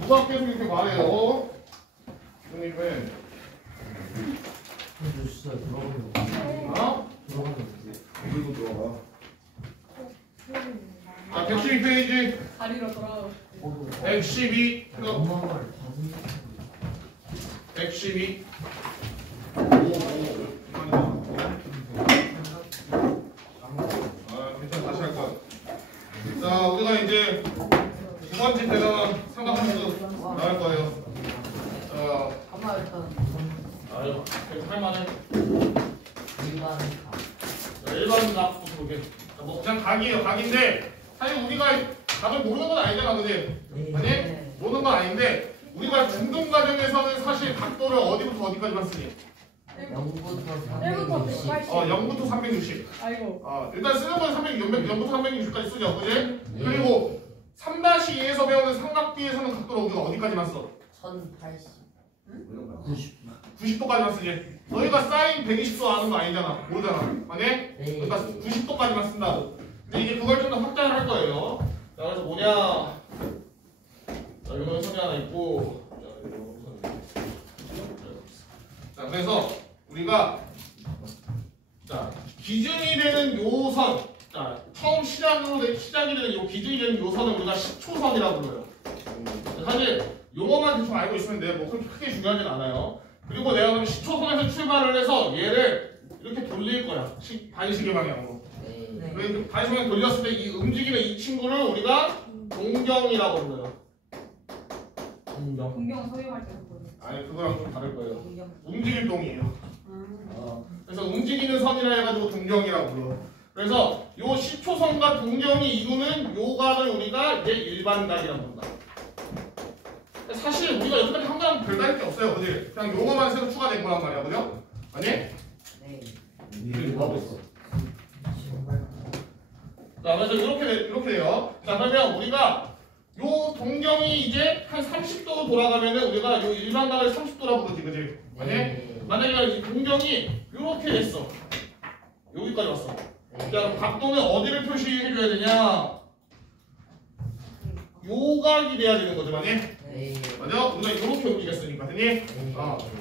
누가 계속 이렇게 말해요? 형님 왜? 진짜 들어가는 거. 어? 들어가는 거. 우리도 들어가. 자, 112페이지. 자리로 돌아오고. 112. 엄마 말 받은 112. 괜찮아, 다시 할 거야. 자, 우리가 이제 두 번째 대단한 삼각함수 나올 거예요. 자, 엄마 일단 아유, 할만해. 일반 일반 값부터 볼게. 뭐 그냥 각이에요, 각인데 사실 우리가 각을 모르는 건 아니잖아, 그지? 아니? 모르는 건 아닌데 우리가 중등 과정에서는 사실 각도를 어디부터 어디까지만 쓰니? 0부터 1부터 360. 180. 0부터 360. 아이고. 일단 쓰는 건 0부터 360까지 쓰죠, 그지? 그리고 3-2에서 배우는 삼각비에서는 각도를 우리가 어디까지만 써? 1080. 90도까지만 쓰지. 너희가 사인 120도 아는 거 아니잖아. 모르잖아. 아니? 네. 그러니까 90도까지만 쓴다고. 근데 이제 그걸 좀 더 확장을 할 거예요. 자, 그래서 뭐냐? 자, 이거는 선이 하나 있고. 자, 그래서 우리가 자 기준이 되는 요 선. 자, 처음 시작이 되는 요 기준이 되는 요 선을 우리가 10초선이라고 불러요. 사실 용어만 대충 알고 있으면 돼. 뭐 그렇게 크게 중요하진 않아요. 그리고 내가 그럼 10초선에서 출발을 해서 얘를 이렇게 돌릴 거야. 반시계 방향으로. 네. 그래서 반시계 방향 돌렸을 때 이 움직이는 이 친구를 우리가 동경이라고 불러요. 동경. 공경 소유할 때 그거. 아니 그거랑 좀 다를 거예요. 공경. 움직일 동이에요. 그래서 움직이는 선이라 해가지고 동경이라고 불러. 그래서 요 10초선과 동경이 이루는 요 각을 우리가 이제 일반각이라고 한다. 사실 우리가 여태까지 한 거랑 별다를 게 없어요, 그지? 그냥 용어만 새로 추가된 거란 말이야, 그죠? 아니? 네. 자, 그래서 이렇게 돼요. 자, 그러면 우리가 요 동경이 이제 한 30도 돌아가면은 우리가 요 일반각을 30도라고 부르지, 그지? 아니? 만약에 이 동경이 이렇게 됐어. 여기까지 왔어. 자, 그럼 각도는 어디를 표시해줘야 되냐? 요 각이 돼야 되는 거죠, 아니? 네. 맞아? 우리가 이렇게 움직였으니까, 그니?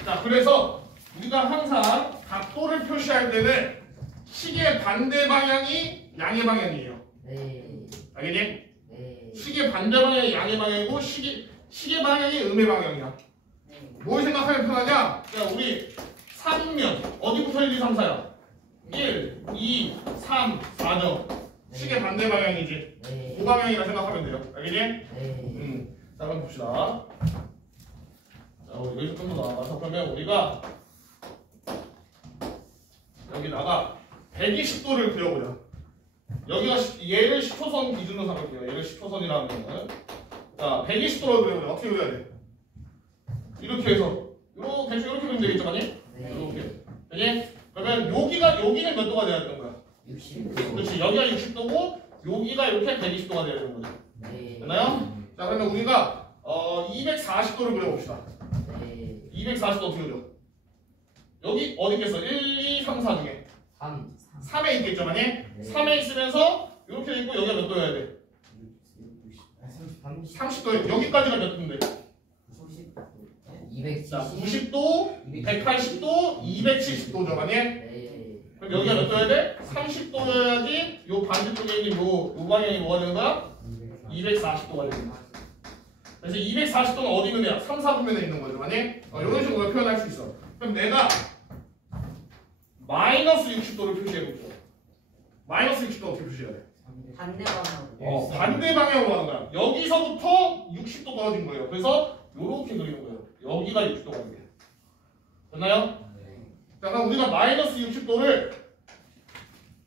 자, 그래서 우리가 항상 각도를 표시할 때는 시계 반대 방향이 양의 방향이에요. 네. 알겠니? 네. 시계 반대 방향이 양의 방향이고 시계 방향이 음의 방향이야. 뭘 생각하면 편하냐? 야, 우리 4면 어디부터 1, 2, 3, 4야? 1, 2, 3, 4죠. 시계 반대 방향이지. 네. 그 방향이라 생각하면 돼요. 알겠니? 네. 자, 그럼 봅시다. 자, 우리 여기서 좀 더 나와서 그러면 우리가 여기다가 120도를 그려보자. 여기가 얘를 10초선 기준으로 삼을게요. 얘를 10초선이라는 거는 자, 120도로 그려보자. 어떻게 그려야 돼? 이렇게 해서 대충 이렇게 그리면 되겠죠, 아니? 네. 이렇게. 되니? 그러면 여기는 몇 도가 돼야 되는 거야? 60도. 그렇지. 여기가 60도고 여기가 이렇게 120도가 돼야 되는 거죠. 네. 됐나요? 자, 그러면 우리가 240도를 그려봅시다. 네. 240도 어떻게 그려? 여기 어디 있겠어? 1, 2, 3, 4 중에 3. 3에 있겠죠, 만약? 3에 있으면서 이렇게 돼 있고 여기가 몇 도여야 돼? 30도. 여기까지가 몇 도인데? 270. 자, 90도, 180도, 270도죠, 만약? 네. 그럼 여기가 몇 도여야 돼? 30도여야지 요 반대쪽에 있는 요 방향이 뭐가 되는 거야? 240도가 되는 거야. 그래서 240도는 어디 있는 데야? 3, 4분면에 있는 거죠, 만약? 이런 식으로 표현할 수 있어. 그럼 내가 마이너스 60도를 표시해볼게요. 마이너스 60도 어떻게 표시해야 돼? 반대 방향으로. 반대 방향으로 하는 거야. 여기서부터 60도 떨어진 거예요. 그래서 이렇게 그리는 거예요. 여기가 60도가 돼요. 됐나요? 자, 그럼 우리가 마이너스 60도를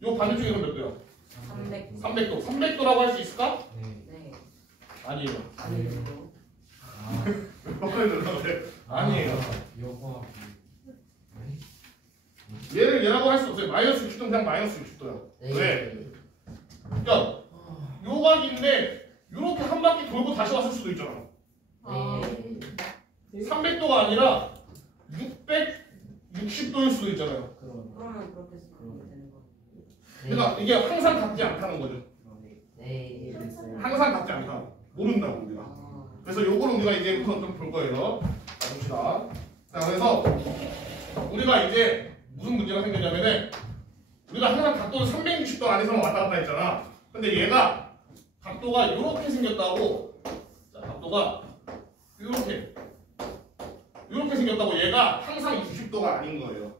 요 반대쪽에 몇 도야? 300. 300도. 300도라고 할 수 있을까? 네. 아니에요. 아니요. 아니에요. 요거. 얘를 얘라고 할 수 없어요. 마이너스 60도는 그냥 마이너스 60도야. 네. 왜? 그러니까 요 각인데 이렇게 한 바퀴 돌고 다시 왔을 수도 있잖아. 네. 300도가 아니라 660도일 수도 있잖아요. 그러면 그렇게 쓰면 되는 거. 그러니까 이게 항상 같지 않다는 거죠. 네. 항상 같지 않다. 모른다고 우리가. 그래서 요거를 우리가 이제부터 좀 볼 거예요. 자, 봅시다. 자, 그래서 우리가 이제 무슨 문제가 생겼냐면은 우리가 항상 각도는 360도 안에서만 왔다 갔다 했잖아. 근데 얘가 각도가 이렇게 생겼다고. 자, 각도가 이렇게 생겼다고. 얘가 항상 90도가 아닌 거예요.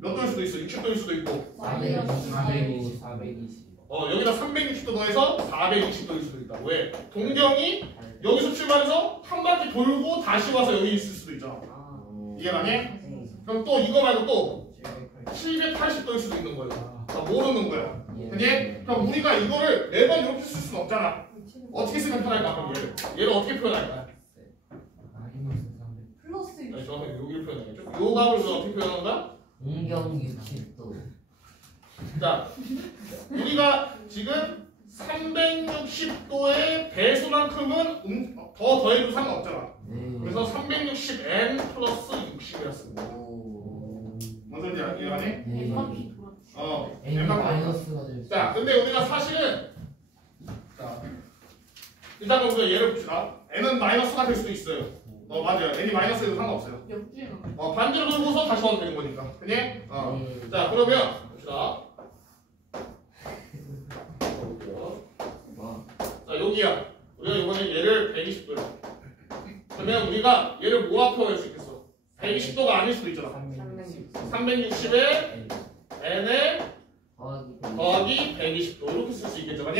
몇 도일 수도 있어. 60도일 수도 있고. 420. 여기다 360도 더해서 420도일 수도 있다. 왜? 동경이 여기서 출발해서 한 바퀴 돌고 다시 와서 여기 있을 수도 있잖아. 이해가니? 네. 그럼 또 이거 말고 또 780도일 수도 있는 거예요. 모르는 거야. 근데 그럼 우리가 이거를 매번 이렇게 쓸 수는 없잖아. 어떻게 쓰면 편할까? 그럼 얘를 어떻게 표현할까? 플러스 아니, 정확하게 여기를 표현해야죠. 요 값을 우리가 어떻게 표현한다? 공경 60도. 자, 우리가 지금 360도의 배수만큼은 더 더해도 상관없잖아. 그래서 360n 플러스 60이었습니다. 뭔 소리인지 이해가니? 네. N이 마이너스가 될 수. 자, 근데 우리가 사실은 자, 일단 우리가 얘를 봅시다. n은 마이너스가 될 수도 있어요. 맞아요. n이 마이너스에도 상관없어요. 역주행. 반대로 돌고서 다시 와도 되는 거니까. 그니? 자, 그러면 봅시다. 자, 여기야. 우리가 이번에 얘를 120도야. 그러면 우리가 얘를 뭐라 표현할 수 있겠어? 120도가 아닐 수도 있잖아. 360에 n에 더하기 120도 이렇게 쓸 수 있겠죠, 맞니?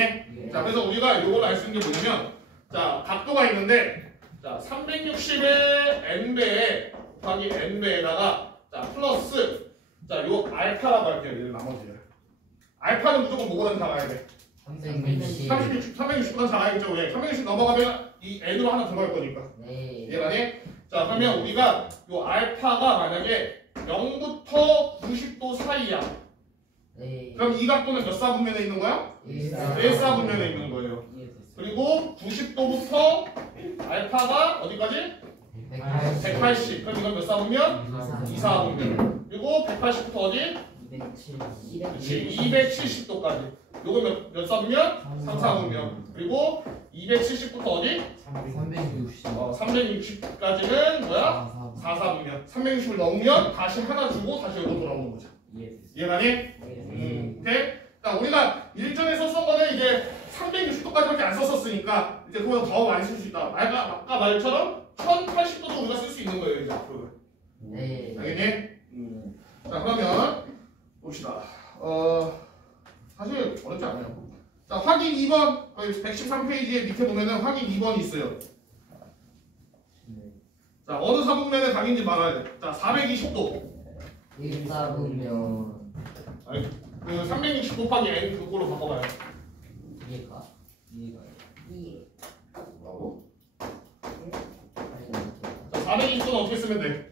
자, 그래서 우리가 이걸 알 수 있는 게 뭐냐면, 자, 각도가 있는데, 자, 360의 n배에 곱하기 n배에다가, 자, 플러스, 자, 요 알파라고 할게요, 얘를 나머지를. 알파는 무조건 뭐거든 잡아야 돼. 360보다 잘알겠죠, 왜? 360 넘어가면 이 n으로 하나 들어갈 거니까. 이해가니? 자, 그러면 우리가 요 알파가 만약에 0부터 90도 사이야. 그럼 이 각도는 몇 사분면에 있는 거야? 1사분면에 있는 거예요. 그리고 90도부터 알파가 어디까지? 180. 그럼 이건 몇 사분면? 2사분면. 그리고 180부터 어디? 270도까지. 요거 몇 사분면? 3사분면. 그리고 270부터 어디? 360까지는 뭐야? 4사분면. 360을 넘으면 다시 하나 주고 다시 여기로 돌아오는 거죠. 이해가니? 오케이? 자, 우리가 일전에 썼던 거는 이제 360도까지밖에 안 썼었으니까 이제 그보다 더 많이 쓸 수 있다. 아까 말처럼 1080도도 우리가 쓸 수 있는 거예요, 이제 앞으로. 알겠니? 자, 그러면 봅시다. 사실 어렵지 않아요. 자, 확인 2번. 113페이지에 밑에 보면은 확인 2번이 있어요. 자, 어느 사분면의 각인지 말아야 돼. 자, 420도. 1사분면 그 360 곱하기 n 그걸로 바꿔봐요. 이해가? 뭐라고? 자, 420도는 어떻게 쓰면 돼?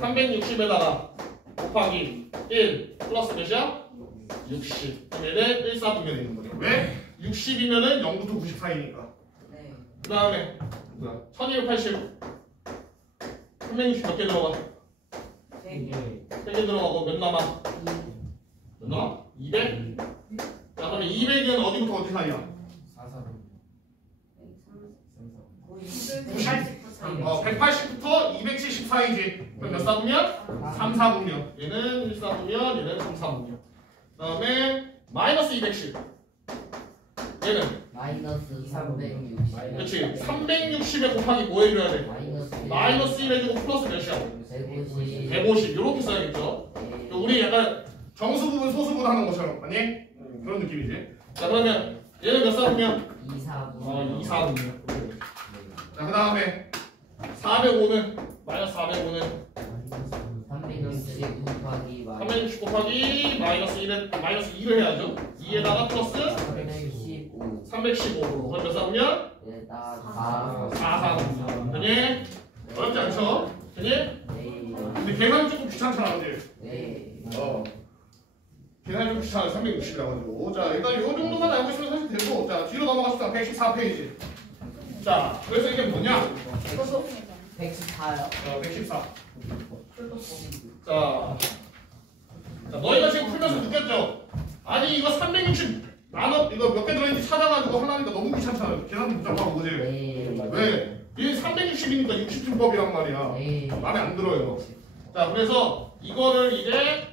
360에다가 곱하기 1 플러스 몇이야? 60. 그럼 얘는 1사분면에 있는 거죠. 왜? 60이면은 0부터 90 사이니까. 그 다음에 뭐야? 1280. 360 몇 개 들어가? 3개 들어가고 몇 남아? 몇 남아? 200? 자, 그러면 200은 어디부터 어디 사이야? 180부터 270 사이지. 그럼 몇 사분면? 3사분면. 얘는 1사분면, 얘는 3사분면. 그 다음에 마이너스 210. 얘는 마이너스 360. 그렇지. 360에 곱하기 뭐 해줘야 돼? 마이너스 1 해주고 플러스 몇이야? 150. 150. 이렇게 써야겠죠. 우리 약간 정수 부분, 소수 부분 하는 것처럼. 아니? 그런 느낌이지. 자, 그러면 얘는 몇 사분면? 2사분면. 2사분면. 자, 그 다음에 405는 마이너스 405는 360 곱하기 360 곱하기 마이너스 1은 마이너스 2를 해야죠. 2에다가 플러스 315. 315. 그럼 몇 사분면? 4사분면. 되니? 어렵지 않죠? 되니? 근데 계산이 조금 귀찮잖아, 근데. 계산이 좀 귀찮아요. 360이라 가지고. 자, 일단 이 정도만 알고 있으면 사실 되고. 자, 뒤로 넘어갑시다. 114페이지. 자, 그래서 이게 뭐냐? 114요. 114. 자, 너희가 지금 풀면서 느꼈죠? 아니 이거 360 나눠 이거 몇 개 들어있는지 찾아가지고 하나니까 너무 귀찮잖아요. 계산 복잡하고 그지? 네. 왜? 이게 360이니까 60분법이란 말이야. 네. 마음에 안 들어요. 자, 그래서 이거를 이제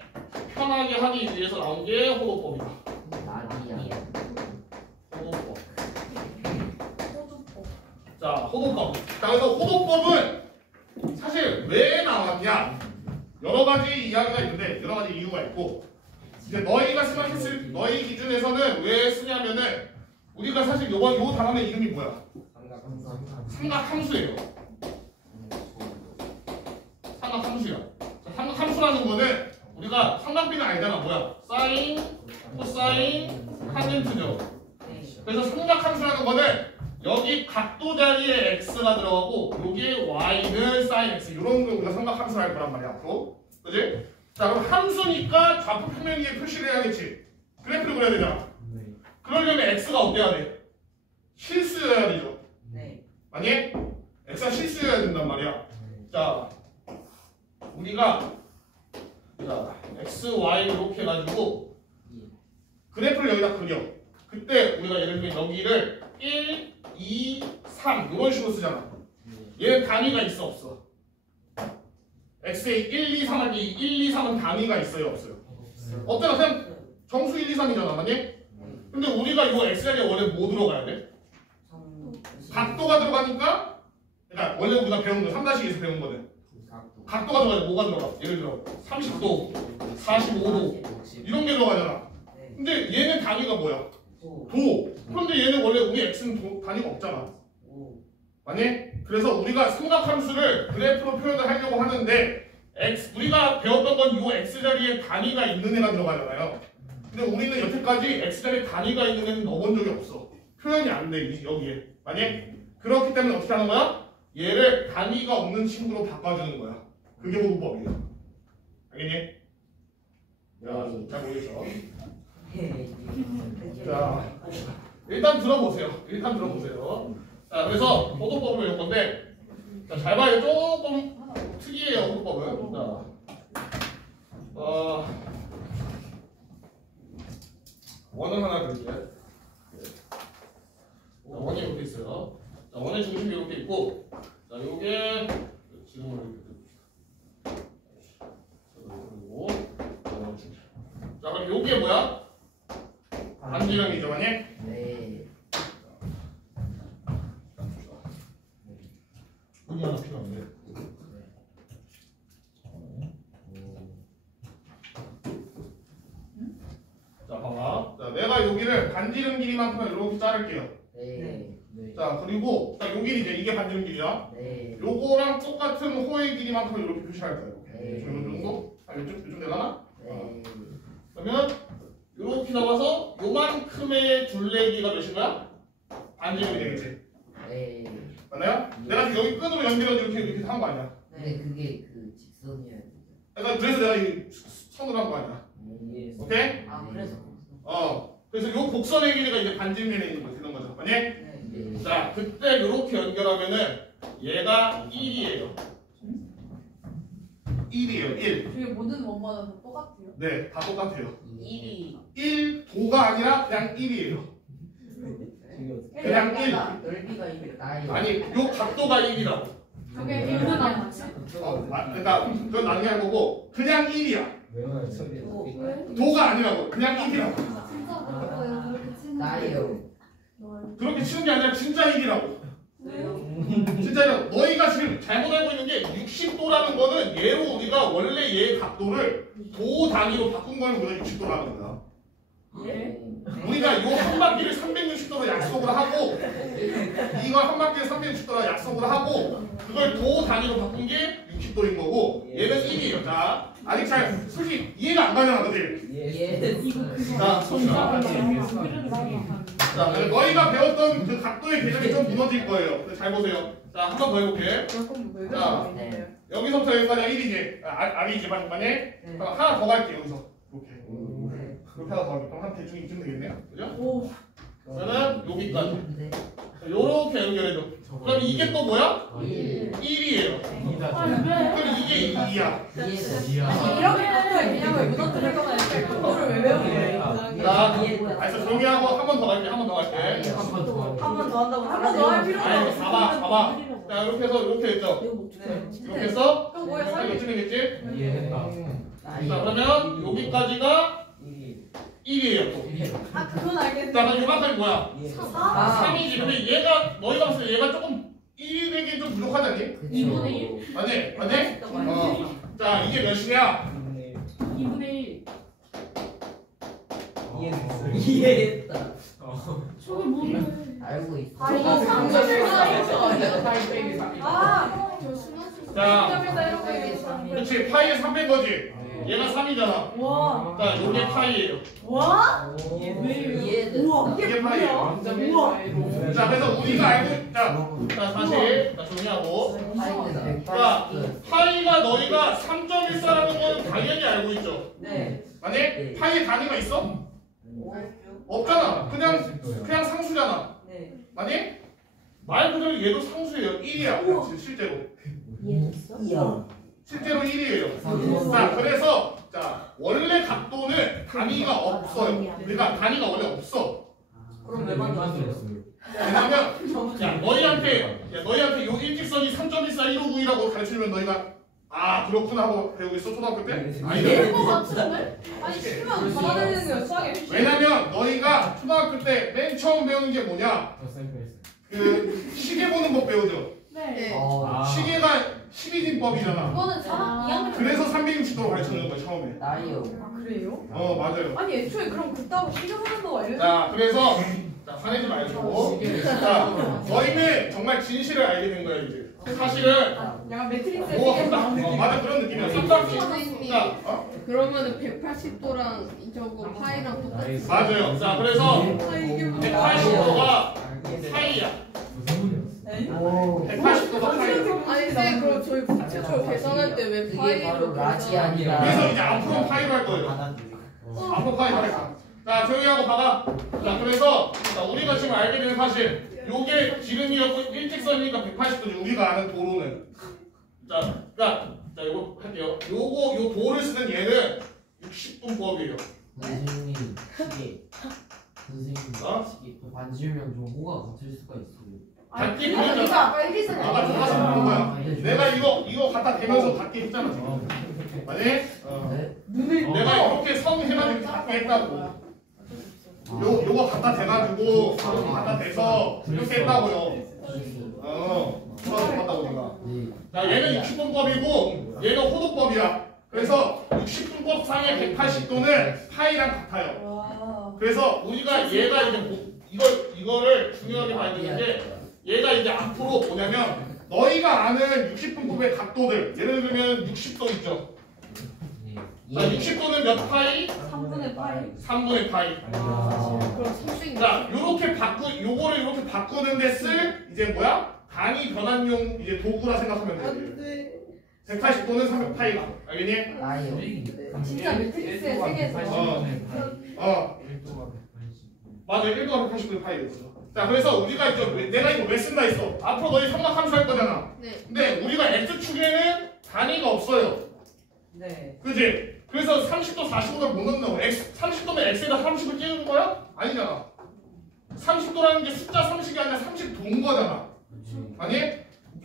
편하게 하기 위해서 나온 게 호도법이다. 나비야. 호도법. 호주법. 자, 호도법. 자, 그래서 호도법은 사실 왜 나왔냐? 여러 가지 이야기가 있는데 여러 가지 이유가 있고 이제 너희가 생각했을 너희 기준에서는 왜 쓰냐면은 우리가 사실 요 단원의 이름이 뭐야? 삼각함수예요. 삼각함수야. 자, 삼각함수라는 거는 우리가 삼각비는 아니잖아. 뭐야? 사인, 코사인, 탄젠트죠. 네. 그래서 삼각함수라는 거는 여기 각도 자리에 x가 들어가고 여기에 y는 sin x 이런 걸 우리가 삼각함수를 할 거란 말이야. 앞으로. 그지? 자, 그럼 함수니까 좌표 평면 위에 표시를 해야겠지. 그래프를 그려야 되잖아. 그러려면 x가 어때야 돼? 실수여야 되죠. 네. 아니? x가 실수여야 된단 말이야. 자, 우리가 자, x, y 이렇게 해가지고 그래프를 여기다 그려. 그때 우리가 예를 들면 여기를 1, 2, 3 이런 식으로 쓰잖아. 얘는 단위가 있어 없어? x에 1, 2, 3 할 때 1, 2, 3은 단위가 있어요 없어요? 없잖아. 그냥 정수 1, 2, 3이잖아. 맞니? 근데 우리가 이 x자리에 원래 뭐 들어가야 돼? 각도가 들어가니까 그러니까 원래 우리가 배운 거 3-2에서 배운 거는 각도가 들어가야 돼. 뭐가 들어가? 예를 들어 30도, 45도 이런 게 들어가잖아. 네. 근데 얘는 단위가 뭐야? 오. 도. 그런데 얘는 원래 우리 x는 단위가 없잖아. 오. 맞니? 그래서 우리가 삼각함수를 그래프로 표현을 하려고 하는데 우리가 배웠던 건 이 x자리에 단위가 있는 애가 들어가잖아요. 근데 우리는 여태까지 x자리에 단위가 있는 애는 넣어본 적이 없어. 표현이 안 돼, 여기에. 맞니? 그렇기 때문에 어떻게 하는 거야? 얘를 단위가 없는 친구로 바꿔주는 거야. 그게 호도법이야. 알겠니? 야, 잘 모르겠어. 자, 일단 들어보세요. 자, 그래서 호도법을 배울 건데, 자, 잘 봐요. 조금 특이해요, 호도법은. 자, 원을 하나 그릴게요. 자, 원이 이렇게 있어요. 자, 원의 중심이 이렇게 있고, 자, 요게 지금은 이렇게 그리고 자, 그럼 요게 뭐야? 반지름이죠, 맞니? 네. 여기 하나 필요한데. 자, 봐봐. 자, 내가 여기를 반지름 길이만큼 이렇게 자를게요. 네. 자, 그리고 자, 요 길이죠. 이게 반지름 길이야. 네. 요거랑 똑같은 호의 길이만큼 이렇게 표시할 거예요. 네. 요 정도? 아, 요쯤 되려나? 네. 그러면 이렇게 잡아서 요만큼의 둘레기가 몇인 거야? 반지름이 되겠지. 네. 맞나요? 내가 지금 여기 끈으로 연결해서 이렇게 한 거 아니야? 근데 그게 그 직선이어야 되죠. 그러니까 그래서 내가 이 선으로 한 거 아니야? 네. 오케이? 아, 그래서. 그래서 요 곡선의 길이가 이제 반지름에 있는 거 되는 거죠. 맞니? 네. 네. 자, 그때 이렇게 연결하면은 얘가 1이에요. 1이에요. 1. 저게 모든 원마다 다 똑같아요. 네, 다 똑같아요. 1이 1도가 아니라 그냥 1이에요. 그냥 1. 넓이가 1. 나요. 아니, 요 각도가 1이라고. 저게 1은 아니지? 그러니까 그건 나중에 할 거고 그냥 1이야. 도가 아니라고. 그냥 1이라고. 진짜 그거예요. 그렇게 치는 나요. 그렇게 치는 게 아니라 진짜 1이라고. 왜요? 진짜 너희가 지금 잘못 알고 있는 게 60도라는 거는 얘로 우리가 원래 얘의 각도를 도 단위로 바꾼 거는 우리가 60도라는 거야. 예? 우리가 이 한 바퀴를 360도로 약속을 하고 이걸 한 바퀴를 360도로 약속을 하고 그걸 도 단위로 바꾼 게 60도인 거고 얘는 1이에요. 자, 아직 잘 솔직히 이해가 안 가잖아, 그치? 예. 자, 봅시다. 자, 너희가 배웠던 그 각도의 개념이 좀 무너질 거예요. 근데 잘 보세요. 자, 한 번 더 해볼게. 그럼 왜 자, 그러는데요? 여기서부터 여기까지 1이지. R이지, 맞니? 네. 하나 더 갈게, 여기서. 이렇게. 네. 그렇게 하나 더 할게. 그럼 한 대충 이쯤 되겠네요. 그죠? 오. 그러면 여기까지. 네. 요렇게 이렇게 연결해줘. 그럼 이게 또 뭐야? 1이에요. 그럼 이게 2야. 아니 이렇게 컴퓨터의 개념을 무너뜨릴 거면 이렇게 공부를 왜 배우는 거예요? 자, 알았어. 조용히 하고 한 번 더 갈게. 한 번 더 갈게. 한 번 더 한다고 한 번 더 할 필요가 아니, 없어. 봐봐. 자, 이렇게 해서 이렇게 했죠. 이렇게 해서 그럼 뭐야? 아, 이거 찍겠지? 이해했다. 자, 그러면 여기까지가 1이에요. 또. 아 그건 알겠는데. 자, 그럼 이만큼이 뭐야? 4? 3이지. 근데 얘가 너희가 봤을 때 얘가 조금 1이 되기 좀 부족하지 않니? 2분의 1? 맞네? 맞네? 자, 이게 몇이냐? 2분의 1. 이해했다. 저게 뭔데? 알고 있어. 아 이거 3.14 3.14 아! 저 순환수 자. 3.14 이런 거 얘기했어. 그렇지. 파이에 300 거지. 얘가 3이잖아. 와. 자, 요게 파이예요. 와? 이해됐다. 우와 이게 이게 파이예요. 뭐야? 우와. 자, 그래서 우리가 알고 자, 다시 정리하고. 파이는 자, 180. 파이가 너희가 3.14라는 건 당연히 알고 있죠. 네. 아니? 파이에 단위가 있어? 없잖아. 그냥 상수잖아. 네. 아니? 말 그대로 얘도 상수예요. 1이야. 실제로. 실제로 1이에요. 자, 그래서 자, 원래 각도는 단위가 없어요. 그러니까 단위가 원래 없어. 그럼 왜 만들었어요? 왜냐면 야, 너희한테 요 일직선이 3.141591이라고 가르치면 너희가 아, 그렇구나 하고 배우겠어? 초등학교 때? 아니다. 그럴 것 같은데? 아니 시키면 받아들이는 거 수학에 왜냐면 너희가 초등학교 때 맨 처음 배우는 게 뭐냐? 그 시계 보는 법 배우죠. 네. 시계가 12진법이잖아. 그거는 2학년 그래서 360도로 가르쳐주는 거야 처음에. 나요. 아 그래요? 맞아요. 아니 애초에 그럼 그따고 시켜보는 거 알려줘. 자, 그래서 자, 화내지 말고. 자, 너희는 정말 진실을 알게 된 거야 이제. 사실은 약간 매트릭스에 뭐 시계 한다. 나오는 맞아, 그런 느낌이야. 삼각지. 선생님. 자, 그러면은 180도랑 저거 파이랑 똑같이. 맞아요. 자, 그래서 180도가 사이야. 오. 180도가 사이. 아니 쌤 그럼 저희 구체적으로 계산할 때 왜 그게 파이로 바로 라지 계산? 아니라. 그래서 이제 앞으로 파이로 할 거예요. 앞으로 파이로 할 거야. 자, 조용히 하고 봐봐. 자, 그래서 자, 우리가 지금 알게 된 사실. 요게 지름이었고 일직선이니까 180도지. 우리가 아는 도로는. 자, 그러니까 자, 이거 할게요. 요 도를 쓰는 얘는 60분법이에요. 선생님 시계. 선생님 시계. 그 반지르면 좀 호가 같을 수가 있어요. 닫기 아니 그랬잖아. 네가 아까 일기생이 아까 들어가서 보는 거야. 내가 이거 갖다 대면서 닫기 했잖아 지금. 아니? 네? 내가 이렇게 선 해가지고 닫기 했다고. 요거 갖다 대가지고 이렇게 갖다 대서 이렇게 했다고요. 들어갔다고 우리가. 네. 자, 얘는 60분법이고 얘는 호도법이야. 그래서 60분법 상의 180도는 파이랑 같아요. 와. 그래서 우리가 얘가 이제 이거를 중요하게 봐야 되는데 얘가 이제 앞으로 뭐냐면 너희가 아는 60분법의 각도들 예를 들면 60도 있죠. 자, 60도는 몇 파이? 3분의 파이. 3분의 파이. 그럼 300. 자, 요거를 이렇게 바꾸는데 쓸 이제 뭐야? 단위 변환용 이제 도구라 생각하면 돼. 180도는 300파이가. 알겠니? 나요. 진짜 매트릭스의 세계에서. 맞아, 1도가 180도의 파이였어. 자, 그래서 우리가 이제 내가 이거 왜 쓴다 했어? 앞으로 너희 삼각함수 할 거잖아. 네. 근데 우리가 x축에는 단위가 없어요. 네. 그지? 그래서 30도, 45도를 못 넣는다고. 30도면 x에다 30을 띄우는 거야? 아니잖아. 30도라는 게 숫자 30이 아니라 30도인 거잖아. 아니?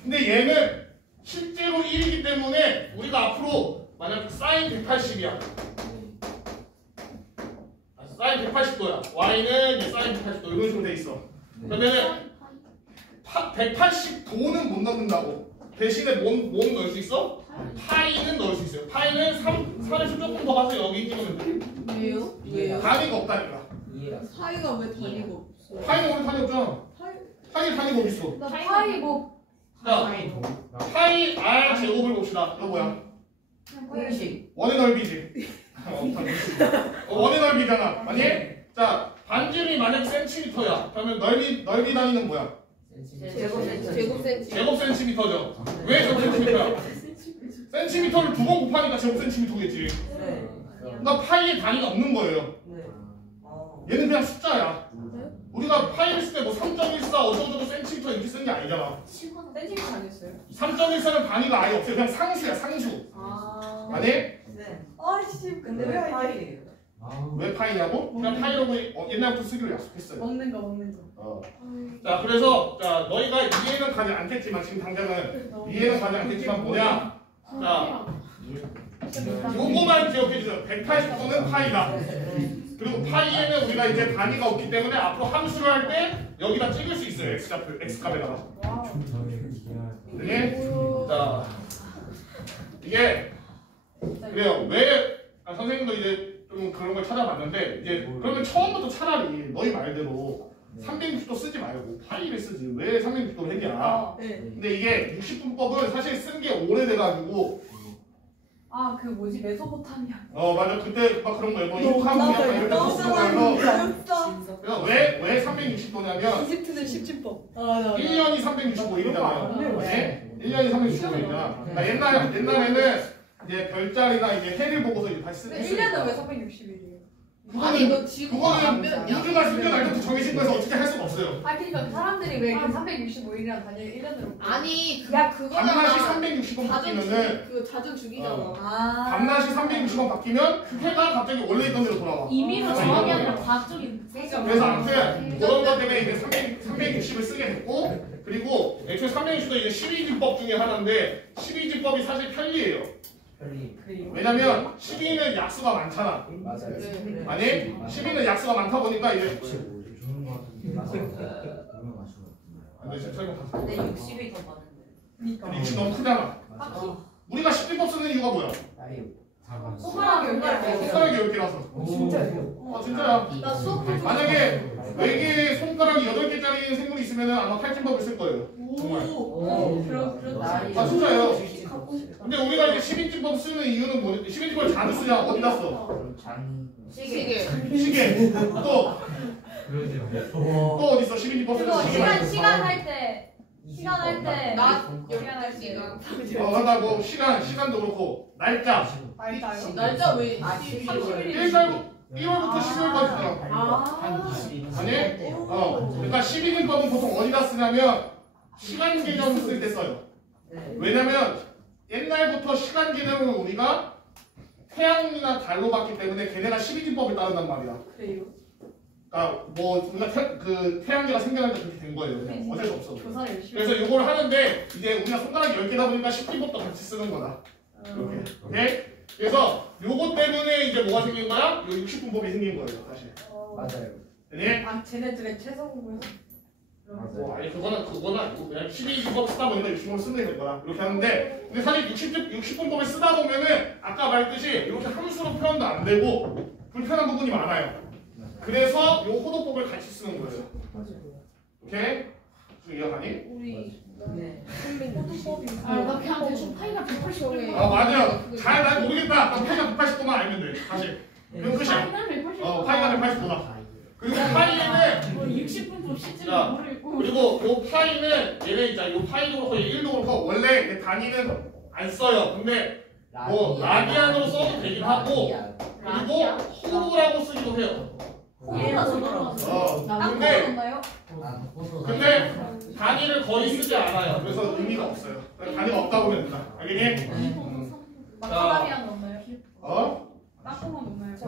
근데 얘는 실제로 1이기 때문에 우리가 앞으로 만약 사인 180이야. 사인 180도야. y는 이제 사인 180도 이런 식으로 돼 있어. 그러면은 180도는 못 넣는다고. 대신에 뭔 넣을 수 있어? 파이는 넣을 수 있어요. 파이는 3에서 조금 더 가서 여기 찍으면 돼. 왜요? 왜요? 단위가 없다니까. 파이가 왜 단위가 없어? 파이는 우리 단위 없잖아. 파이 단위가 어디 있어? 나 파이 뭐 자, 파이 r 제곱을 봅시다. 이거 뭐야? 공식. 원의 넓이지. 원의 넓이잖아. 아니? 자, 반지름이 만약 센티미터야. 그러면 넓이 단위는 뭐야? 제곱 센치. 제곱 센티미터죠. 왜 제곱 센티미터야? 센티미터를 두 번 곱하니까 제곱 센티미터겠지. 네. 그러니까 파이의 단위가 없는 거예요. 네. 얘는 그냥 숫자야. 우리가 파이를 쓸 때 뭐 3.14 어쩌고저쩌고 센티미터 3.1부터 이렇게 쓰는 게 아니잖아. 센티미터 아니었어요? 3.14는 단위가 아예 없어요. 그냥 상수야, 상수. 아. 아니? 네. 아이씨 근데 왜 파이예요? 왜 파이냐고? 그냥 파이라고 옛날부터 쓰기로 약속했어요. 먹는 거. 자, 그래서 자 너희가 이해는 가지 않겠지만 지금 당장은 이해는 가지 않겠지만 뭐냐? 자, 요거만 기억해주세요. 180도는 파이다. 그리고 파이에는 우리가 이제 단위가 없기 때문에 앞으로 함수를 할 때 여기다 찍을 수 있어요. x좌표, x값에다가. 네? 자, 이게 그래요. 왜 선생님도 이제 좀 그런 걸 찾아봤는데 이제 그러면 처음부터 차라리 너희 말대로 360도 쓰지 말고 파이를 쓰지. 왜 360도를 했냐? 네. 근데 이게 60분법은 사실 쓴 게 오래돼가지고 아, 그 뭐지? 메소포타미아. 맞아 그때 막 그런 거예요. 뭐 이북한 분이야 이런 데 쓰는 거여서 그래서 왜 360도냐면 이집트는 17법. 아, 1년이 365일이잖아요. 네? 1년이 365일이잖아. 그러니까 옛날에는 이제 별자리나 이제 해를 보고서 이제 다시 쓰는 1년은 왜 360일이에요? 아니 너 지금 안 그거는 배웠냐? 우주가 생겨날 때부터 정해진 거에서 어떻게 할 수가 없어요. 아, 그러니까 그 사람들이 왜 그 365일이라는 단위를 1년으로. 아니 야, 그거잖아. 밤낮이 360원 자전 바뀌면은 그 자전 죽이잖아. 아. 밤낮이 360원 바뀌면 해가 갑자기 원래 있던 대로 돌아와. 임의로 그래서 정하게 이런 아니라 거예요. 과학적인 그래서 아무튼 그런 것 때문에 이제 360을 쓰게 됐고 그리고 애초에 360도 이제 12진법 중에 하나인데 12진법이 사실 편리해요. 왜냐면 12는 약수가 많잖아. 맞아요. 네. 아니 12는 약수가 많다 보니까 이제 안돼 지금 설명 가서 근데 60이 더 많은데. 그러니까. 리치 너무 크잖아. 우리가 10진법 쓰는 이유가 뭐야? 손가락이 얼마나 손가락이 10개라서. 진짜요? 진짜야. 나 수업 때 만약에 외계에 손가락이 8개짜리 생물이 있으면 아마 8진법을 쓸 거예요. 정말. 아 진짜예요. 근데 우리가 이제 12진법 쓰는 이유는 뭐냐? 12진법을 자주 쓰냐? 어디다 써? 시계. 시계. 또 어디 있어? 12진법 쓰는 그거 시계. 시간 할 때. 시간 할 때. 낮 시간 할 때. 12시간. 한다고 시간도 그렇고 날짜. 날짜요? 날짜 왜? 31일. 1월부터 12월까지잖아. 아니? 그러니까 12진법은 보통 어디다 쓰냐면 시간 개념 쓸 때 써요. 왜냐면 옛날부터 시간 개념을 우리가 태양이나 달로 봤기 때문에 걔네가 12진법을 따른단 말이야. 그래요? 그러니까 뭐 우리가 태양계가 생겨날 때 그렇게 된 거예요. 그냥 어쩔 수 없어. 조사를 열심히. 그래서 이걸 하는데 이제 우리가 손가락이 10개다 보니까 10진법도 같이 쓰는 거다. 이렇게. 오케이? 그래서 요거 때문에 이제 뭐가 생긴 거야? 요 60분법이 생긴 거예요, 사실. 맞아요. 네? 아, 쟤네들의 최소 공부에서. 뭐 아니 그거는 아니고 그냥 12분법 쓰다 보니까 60분법 쓰는 게 된 거라 이렇게 하는데 근데 사실 60분법을 쓰다 보면은 아까 말했듯이 이렇게 함수로 표현도 안 되고 불편한 부분이 많아요. 그래서 요 호도법을 같이 쓰는 거예요. 오케이? 지금 이해가니? 우리 네. 호두법이. 나 그냥 대충 파이가 180도 아 맞아. 잘 난 모르겠다. 난 파이가 180도만 알면 돼. 사실. 그럼 끝이야. 파이는 180도 파이가 180도다. 그리고 파이에는 60분도 실제로 자, 모르겠고 그리고 요 파이는 얘네 있잖아. 요 파이도 그렇고 1도 그렇고 원래 단위는 안 써요. 근데 뭐 라디안으로 써도 되긴 하고 그리고 호라고 쓰기도 해요. 얘가 저거. 근데 없나요? 근데 단위를 거의 쓰지 않아요. 그래서 의미가 없어요. 단위가 없다 보면 된다. 알겠니? 마카다미안 없나요? 어? 땅콩은 없나요? 자,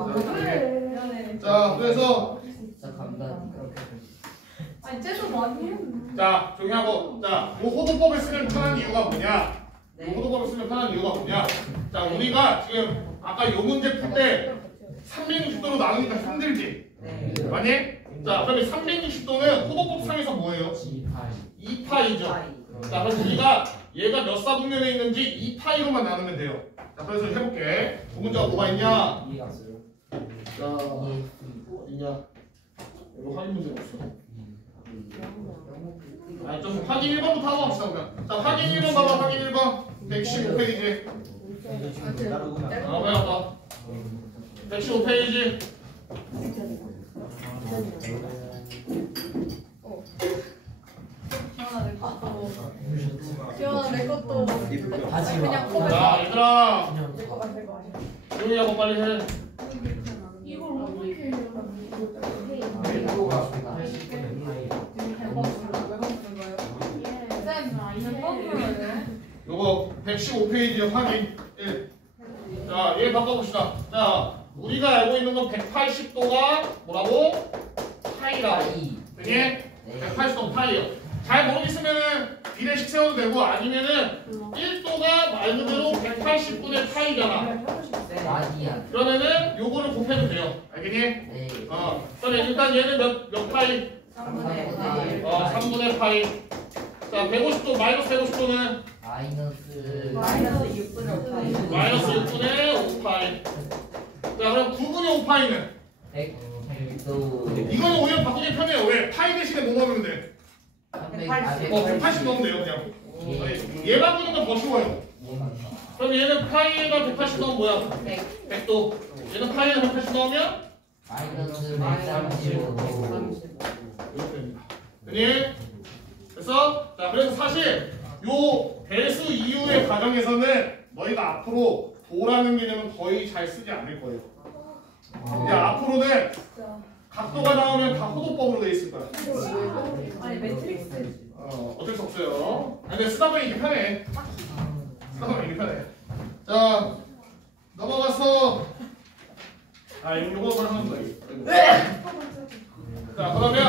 자, 그래서 진짜 간단 그렇게. 아니 쟤도 많이 했는데. 자, 조용히 하고 자, 요 호도법을 쓰면 편한 이유가 뭐냐? 요 호도법을 쓰면 편한 이유가 뭐냐? 자, 우리가 지금 아까 요 문제 풀 때 360도로 나누니까 힘들지? 네. 맞니? 자, 그러면 360도는 호도법상에서 뭐예요? 2파이죠. 자, 그럼 우리가 얘가 몇 사분면에 있는지 2파이로만 나누면 돼요. 자, 그래서 해볼게. 두 문제가 뭐가 있냐? 이해가 없어요. 자, 어디냐? 이거 확인 문제가 없어. 아니, 좀 확인 1번부터 하고 합시다, 그러면. 자, 확인 1번 봐봐, 확인 1번. 115페이지. 왜 아까? 115페이지. 지원아 내 것도. 하지 마. 그냥 컵에 자, 얘들아. 그냥 내거 만들 거 아니야? 조용히 하고 빨리 해. 이걸 어떻게 해요? 일도가 80분의 1에 왜 먹는 거예요? 몇 번 풀어야 돼? 요거 115페이지에 확인 1. 자, 얘 바꿔봅시다. 자, 우리가 알고 있는 건 180도가 뭐라고? 파이라고. 그지? 네. 180도 파이요. 잘 모르겠으면은 비례식 세워도 되고 아니면은 1도가 말 그대로 180분의 파이잖아. 라디안. 그러면은 요거를 곱해도 돼요. 알겠니? 네. 그러면 일단 얘는 몇 파이? 3분의 파이. 자, 150도 마이너스 150도는 마이너스 6분의 5파이. 마이너스 6분의 5파이. 자, 그럼 9분의 5파이는 100도. 이거는 오히려 바꾸기 편해요. 왜? 파이 대신에 뭐 넣으면 돼? 180 넣으면 돼요, 그냥. 얘 바꾸는 건 더 쉬워요. 그럼 얘는 파이에다 180 넣으면 뭐야? 100도. 얘는 파이에다 180 넣으면 마이너스 135도. 이렇게 됩니다. 됐니? 그래서 자, 그래서 사실 요 배수 이후의 과정에서는 너희가 앞으로 도라는 개념은 거의 잘 쓰지 않을 거예요. 이제 앞으로는 각도가 나오면 다 호도법으로 돼 있을 거야. 아니 매트릭스. 어쩔 수 없어요. 근데 쓰다 보니 이게 편해. 쓰다 보니 이게 편해. 자, 넘어가서 요거 하는 거예요. 자, 그러면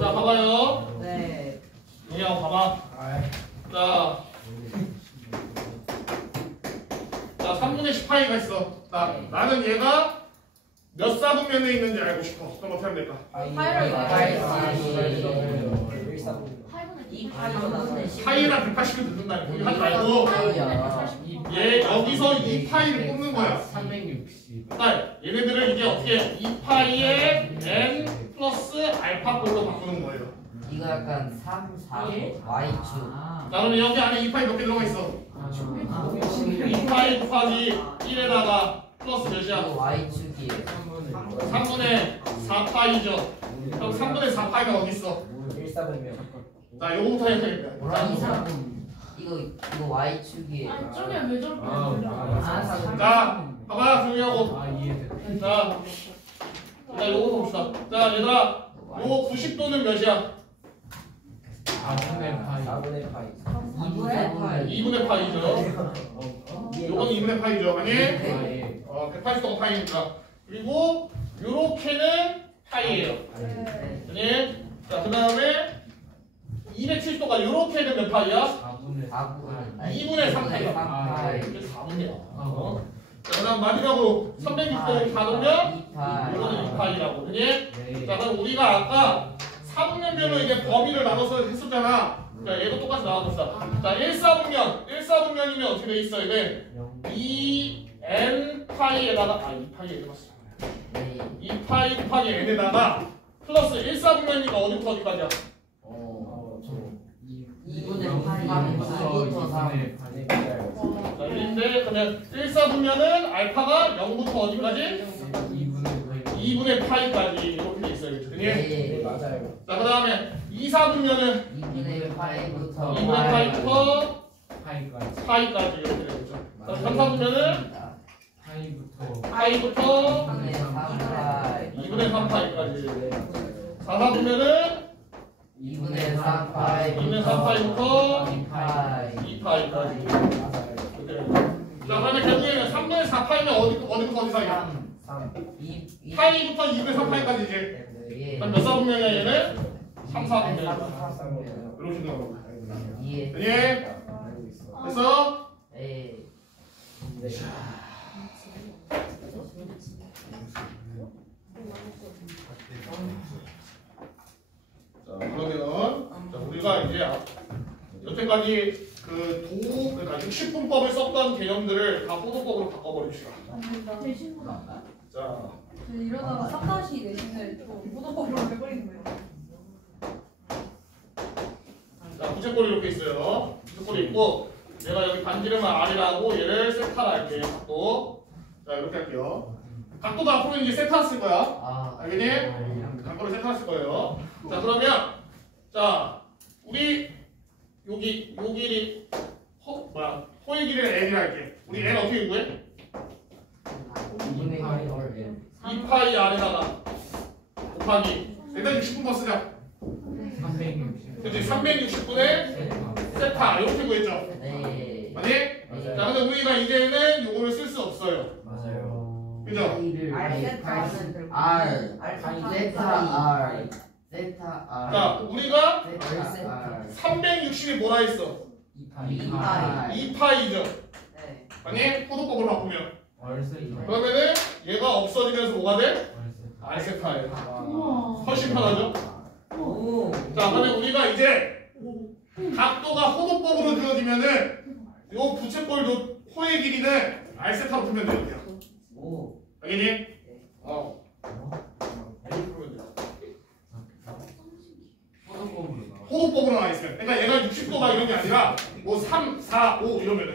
자, 봐봐요. 네. 용이하고 봐봐. 자, 3분의 10파이가 있어. 나는 얘가 몇 사분면에 있는지 알고 싶어. 그럼 어떻게 하면 될까? 파이랑 180을 듣는다니. 거기 하지 말고 얘 여기서 2파이를 뽑는 거야. 360. 얘네들을 이제 어떻게 해? 2파이에 n 플러스 알파꼴로 바꾸는 거예요. 이거 약간 3, 4, Y축. 자, 그러면 여기 안에 2파이 몇 개 들어가 있어? 2파이 곱하기 1에다가 플러스 몇이야? 이거 Y축이에요. 3분의 4파이죠. 그럼 3분의 4파이가 어디 있어? 1사분면. 자, 요거부터 해야 되겠다. 2사분. 이거 Y축이에요. 안쪽에 왜 저렇게 자, 봐봐, 조용히하고. 자, 요거 봅시다. 자, 얘들아, 요 90도는 몇이야? 4분의 파이. 2분의 파이죠. 요건 2분의 파이죠. 아니? 180도가 파이니까. 그리고 요렇게는 파이예요. 아니? 자, 그 다음에 270도가 요렇게는 몇 파이야? 2분의 3파이야. 이게 4분이야. 자, 그 다음 마지막으로 360도를 닫으면 이거는 2파이라고. 그니? 자, 그럼 우리가 아까 4분면별로 이게 범위를 나눠서 했었잖아. 자, 얘도 똑같이 나눠봅시다. 자, 1사분면이면 어떻게 돼 있어야 돼? 2n 파이에다가 2파이에 들었어. 2파이 곱하기 n에다가 플러스 1사분면이니까 어디부터 어디까지야? 2분의 파이. 2부터 3. 자, 1인데 그러면 1사분면은 알파가 0부터 어디까지? 2분의 파이까지 이렇게 돼 있어요. 그니? 네. 자, 그 다음에 2사분면은 2분의 파이부터 2분의 파이부터 파이까지 이렇게 되겠죠. 자, 3사분면은 파이부터 2분의 3파이. 2분의 3파이까지. 4사분면은 2분의 3파이. 2분의 3파이부터 2파이. 2파이까지. 자, 그러면 결국에는 3분의 4파이면 어디부터 어디 사이야? 2. 파이부터 2분의 3파이까지 이제. 예. 그럼 몇 사분면이야 얘는? 3사분면이야. 3사분면. 이렇게 생각하고. 예. 되니? 됐어? 예. 자, 그러면 자, 우리가 이제 여태까지 그러니까 60분법을 썼던 개념들을 다 호도법으로 바꿔버립시다. 자, 이러다가 싹다시 내신을 또 호도법으로 해버리는 거예요. 자, 부채꼴이 이렇게 있어요. 부채꼴이 있고, 내가 여기 반지름을 R이라고 얘를 세타라 할게요. 각도. 자, 이렇게 할게요. 각도도 앞으로 이제 세타 쓸 거야. 알겠니? 각도를 세타 쓸 거예요. 자, 그러면 자, 우리 여기 요 길이 호의 길이를 n이라 할게. 우리 n 어떻게 구해? 2파이 R에다가 곱하기 일단 60분 더 쓰자. 그치? 360분의 세타 이렇게 구했죠. 네. 아니? 자 근데 우리가 이제는 요거를 쓸 수 없어요. 맞아요. 그죠? R을 알세타는 R 알세타 세타 R 세타 R 자 우리가 세타 R 360이 뭐라 했어? 2파이죠. 네. 아니? 포도법으로 바꾸면 월세타 그러면은 얘가 없어지면서 뭐가 돼? R세타예요. 우와. 훨씬 편하죠? 오. 자 근데 우리가 이제 각도가 호도법으로 그려지면은 요 부채꼴도 호의 길이는 R세타로 풀면 돼요. 오 알겠니? 어. 이렇게 풀면 돼요. 호도법으로 나와 있어요. 그러니까 얘가 60도가 이런 게 아니라 뭐 3, 4, 5 이러면은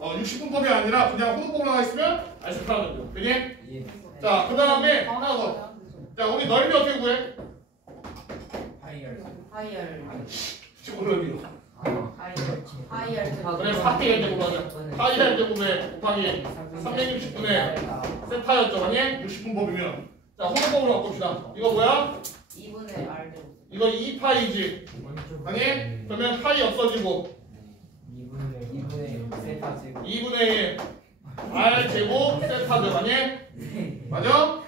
60분법이 아니라 그냥 호도법으로 나와 있으면 R세타로 돼요. 되니? 자, 그 다음에 하나 더. 자, 우리 넓이 어떻게 구해? 하이얼. 지금 넓이로. 하이얼. 그래, 4K의 제곱하자. 파이의 제곱에 곱하기 360분의 세타였죠, 아니? 60분법이면. 자, 호도법으로 바꿉시다. 이거 뭐야? 2분의 R 제곱. 이거 2파이지. 아니? 그러면 파이 없어지고 2분의 1 R 제곱 세타죠, 아니? 맞아?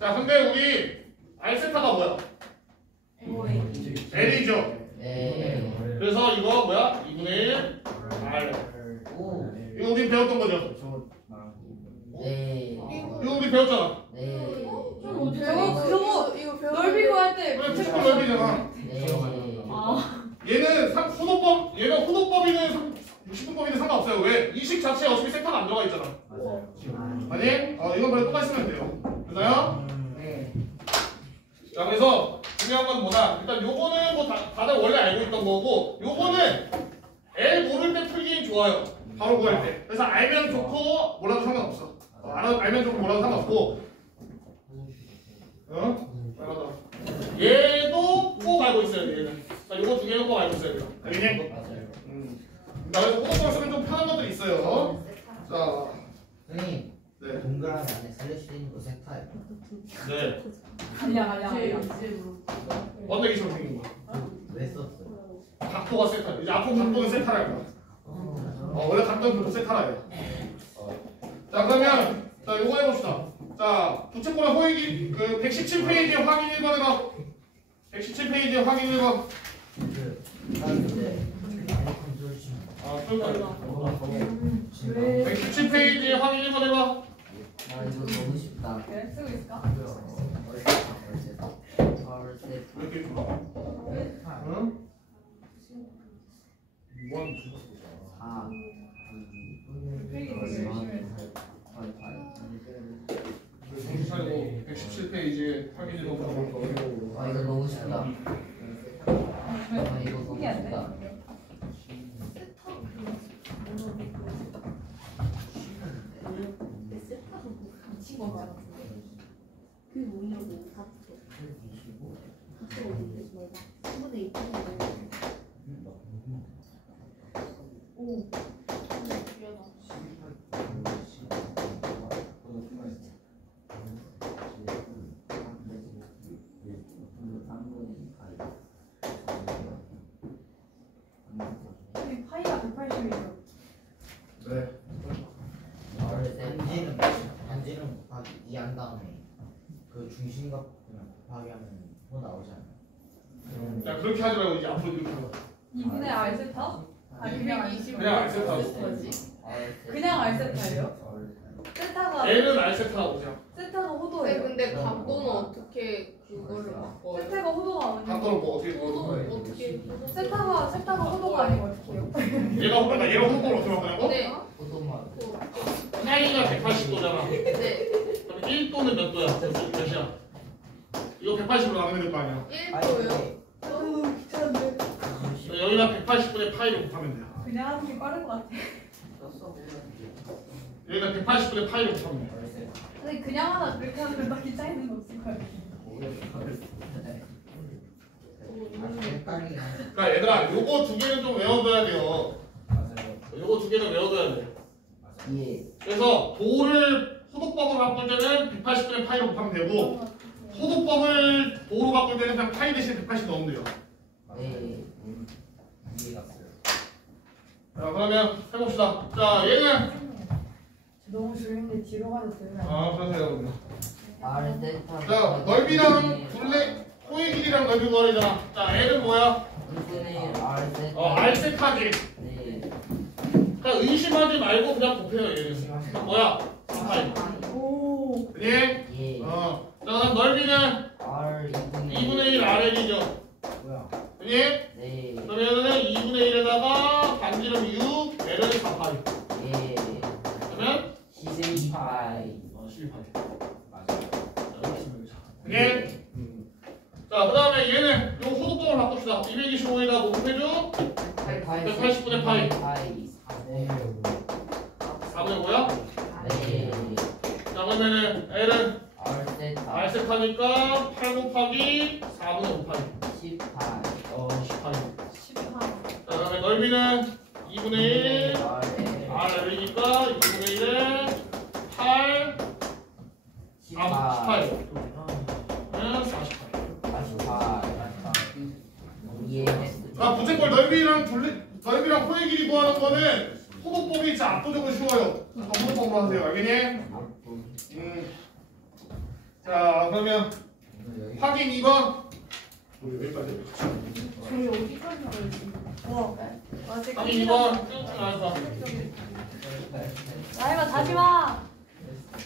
자, 근데 우리 R 세타가 뭐야? L이죠. 네. 그래서 이거 뭐야? 2분의 1 R. 오 이거 우리 배웠던 거죠? 네. 이거 우리 배웠잖아. 네. 저거 이거 배워. 넓이 구할 때 그래, 부채꼴 넓이잖아. 네. 얘는 얘는 호도법이는 60분법이는 상관없어요. 왜? 이 식 자체에 어차피 세타가 안 들어가 있잖아. 아니? 이건 그냥 똑같이 쓰면 돼요. 됐나요? 네. 자, 그래서 중요한 건 뭐다? 일단 요거는 뭐 다들 원래 알고 있던 거고, 요거는 L 모를 때 풀기는 좋아요. 바로 구할 때. 그래서 알면 좋고 몰라도 상관없어. 알면 좋고 몰라도 상관없고. 얘도 꼭 알고 있어야 돼. 얘는. 자, 요거 두 개는 꼭 알고 있어야 돼요. 알겠니? 맞아요. 자, 그래서 호도법을 쓰면 좀 편한 것들이 있어요. 자, 선생님 네. 동그라미 안에 살려져 있는 거 세타예요. 네. 아니야. 번데기 처럼 생긴 거. 왜 썼어요? 각도가 세타. 이제 앞으로 각도는 세타라는 거야. 원래 각도는 보통 세타라요. 자, 그러면 자, 요거 해봅시다. 자, 부채꼴의 호익이 그 117페이지에 확인 1번해봐. 117페이지에 확인 1번. 풀까요? 117페이지에 확인 1번 해봐. 아 이거 너무 쉽다. 그래? 쓰고 있을까? 이렇게 줘. 응? 2번 정신 차리고 117페이지에 확인 1번 풀어볼 거예요. 아 이거 너무 쉽다. 아 이거 너무 쉽다. 미친 거 같아. 그게 뭐냐고. 오. 파이가 180이죠. 네. 반지는 곱하기 2 한 다음에 그 중심과 곱하기 하면 뭐 나오지 않아요? 자, 그렇게 하지 말고 이제 앞으로 이렇게 해봐. 2분의 R 세타? 아니 그냥 R 그냥 R세타. 그냥 R 세타예요? 세타가 L은 R세타라고 그냥. 세타가 네, 호도예요. 근데 각도는 어떻게 그거를 바꿔요? 세타가 호도가 아니고 각도를 뭐 어떻게 각도는 어떻게? 세타가 호도가 아니고 어떻게 해요? 얘가 호도가 얘가 호도를 어떻게 바꾸냐고? 네. 호도만 파이가 180도잖아. 네. 그럼 1도는 몇 도야? 몇이야? 이거 180으로 나누면 될 거 아니야? 1도요? 아우 귀찮은데. 여기가 180분의 파이를 곱하면 돼요. 그냥 하는 게 빠를 것 같아. 여기가 180분의 파이를 곱하면 돼요. 근데 그냥 하나 그렇게 하면 딱히 차이는 없을 거예요. 헷갈리긴 하네. 그러니까 얘들아, 요거 두 개는 좀 외워둬야 돼요. 요거 두 개는 외워둬야 돼. 예. 그래서 도를 호도법으로 바꿀 때는 180분의 파이로 곱하면 되고, 호도법을 도로 바꿀 때는 그냥 파이 대신 180 넣으면 돼요. 네. 그러면 해봅시다. 자, 얘는 너무 졸린데 뒤로 가도 되면 그러세요. R 세타. 자, 넓이랑 둘레 코의 길이랑 넓이 구하래잖아. 자, L은 뭐야? 이분의 R 세타. R세타지. 네. 그러니까 의심하지 말고 그냥 곱해요. 얘는 뭐야? 4파이. 오 그니? 예. 자, 그다음 넓이는 R 2분의 1 RL이죠. 뭐야? 그니? 네. 그러면은 2분의 1에다가 반지름 6, L은 4파이. 예. 그러면 12파이. 12파이. 맞아. 그니? 자, 그 다음에 얘는 요 소득법을 바꿉시다. 225에다 뭐 곱해줘? 180분의 파이. 4분의 5야? 네. 자, 그러면은 L은 R 세타. R세타니까 8 곱하기 4분의 5파이. 10파이. 10파이. 10파 자, 그 다음에 넓이는 2분의 1 R이니까 2분의 1에 8 18. 48. 예. 자, 부채꼴 넓이랑 코의 길이 구하는 거는 호도법이 진짜 압도적으로 쉬워요. 호도법으로 하세요. 알겠니? 자, 그러면 확인 2번. 우리 여기까지. 저희 어디까지 가요 지금 와 아직 확인 2번. 쭉 나와서. 나이가 다시 와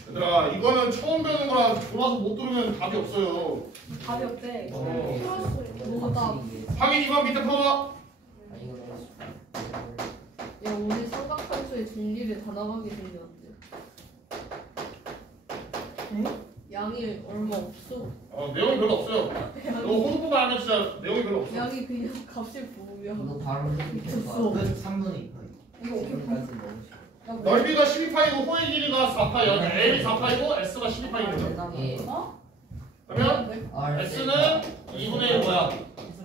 얘들아, 이거는 처음 배우는 거라 돌아서 못 들으면 답이 없어요. 답이 없대 풀었어요. 뭐가 확인 2번 밑에 퍼봐. 야 오늘 삼각함수의 정리를 다 나가게 생겼는데. 양이 얼마 없어. 내용이 별로 없어요. 너 호도법 알면 진짜 내용이 별로 없어. 양이 그냥 값을 보면. 이거 바로 미쳤어. 3분의 2파이. 이거 어떻게 넓이가 12파이고 호의 길이가 4파이야. L이 4파이고 S가 12파이거든. 예. 그러면 R S는 2분의 1 뭐야?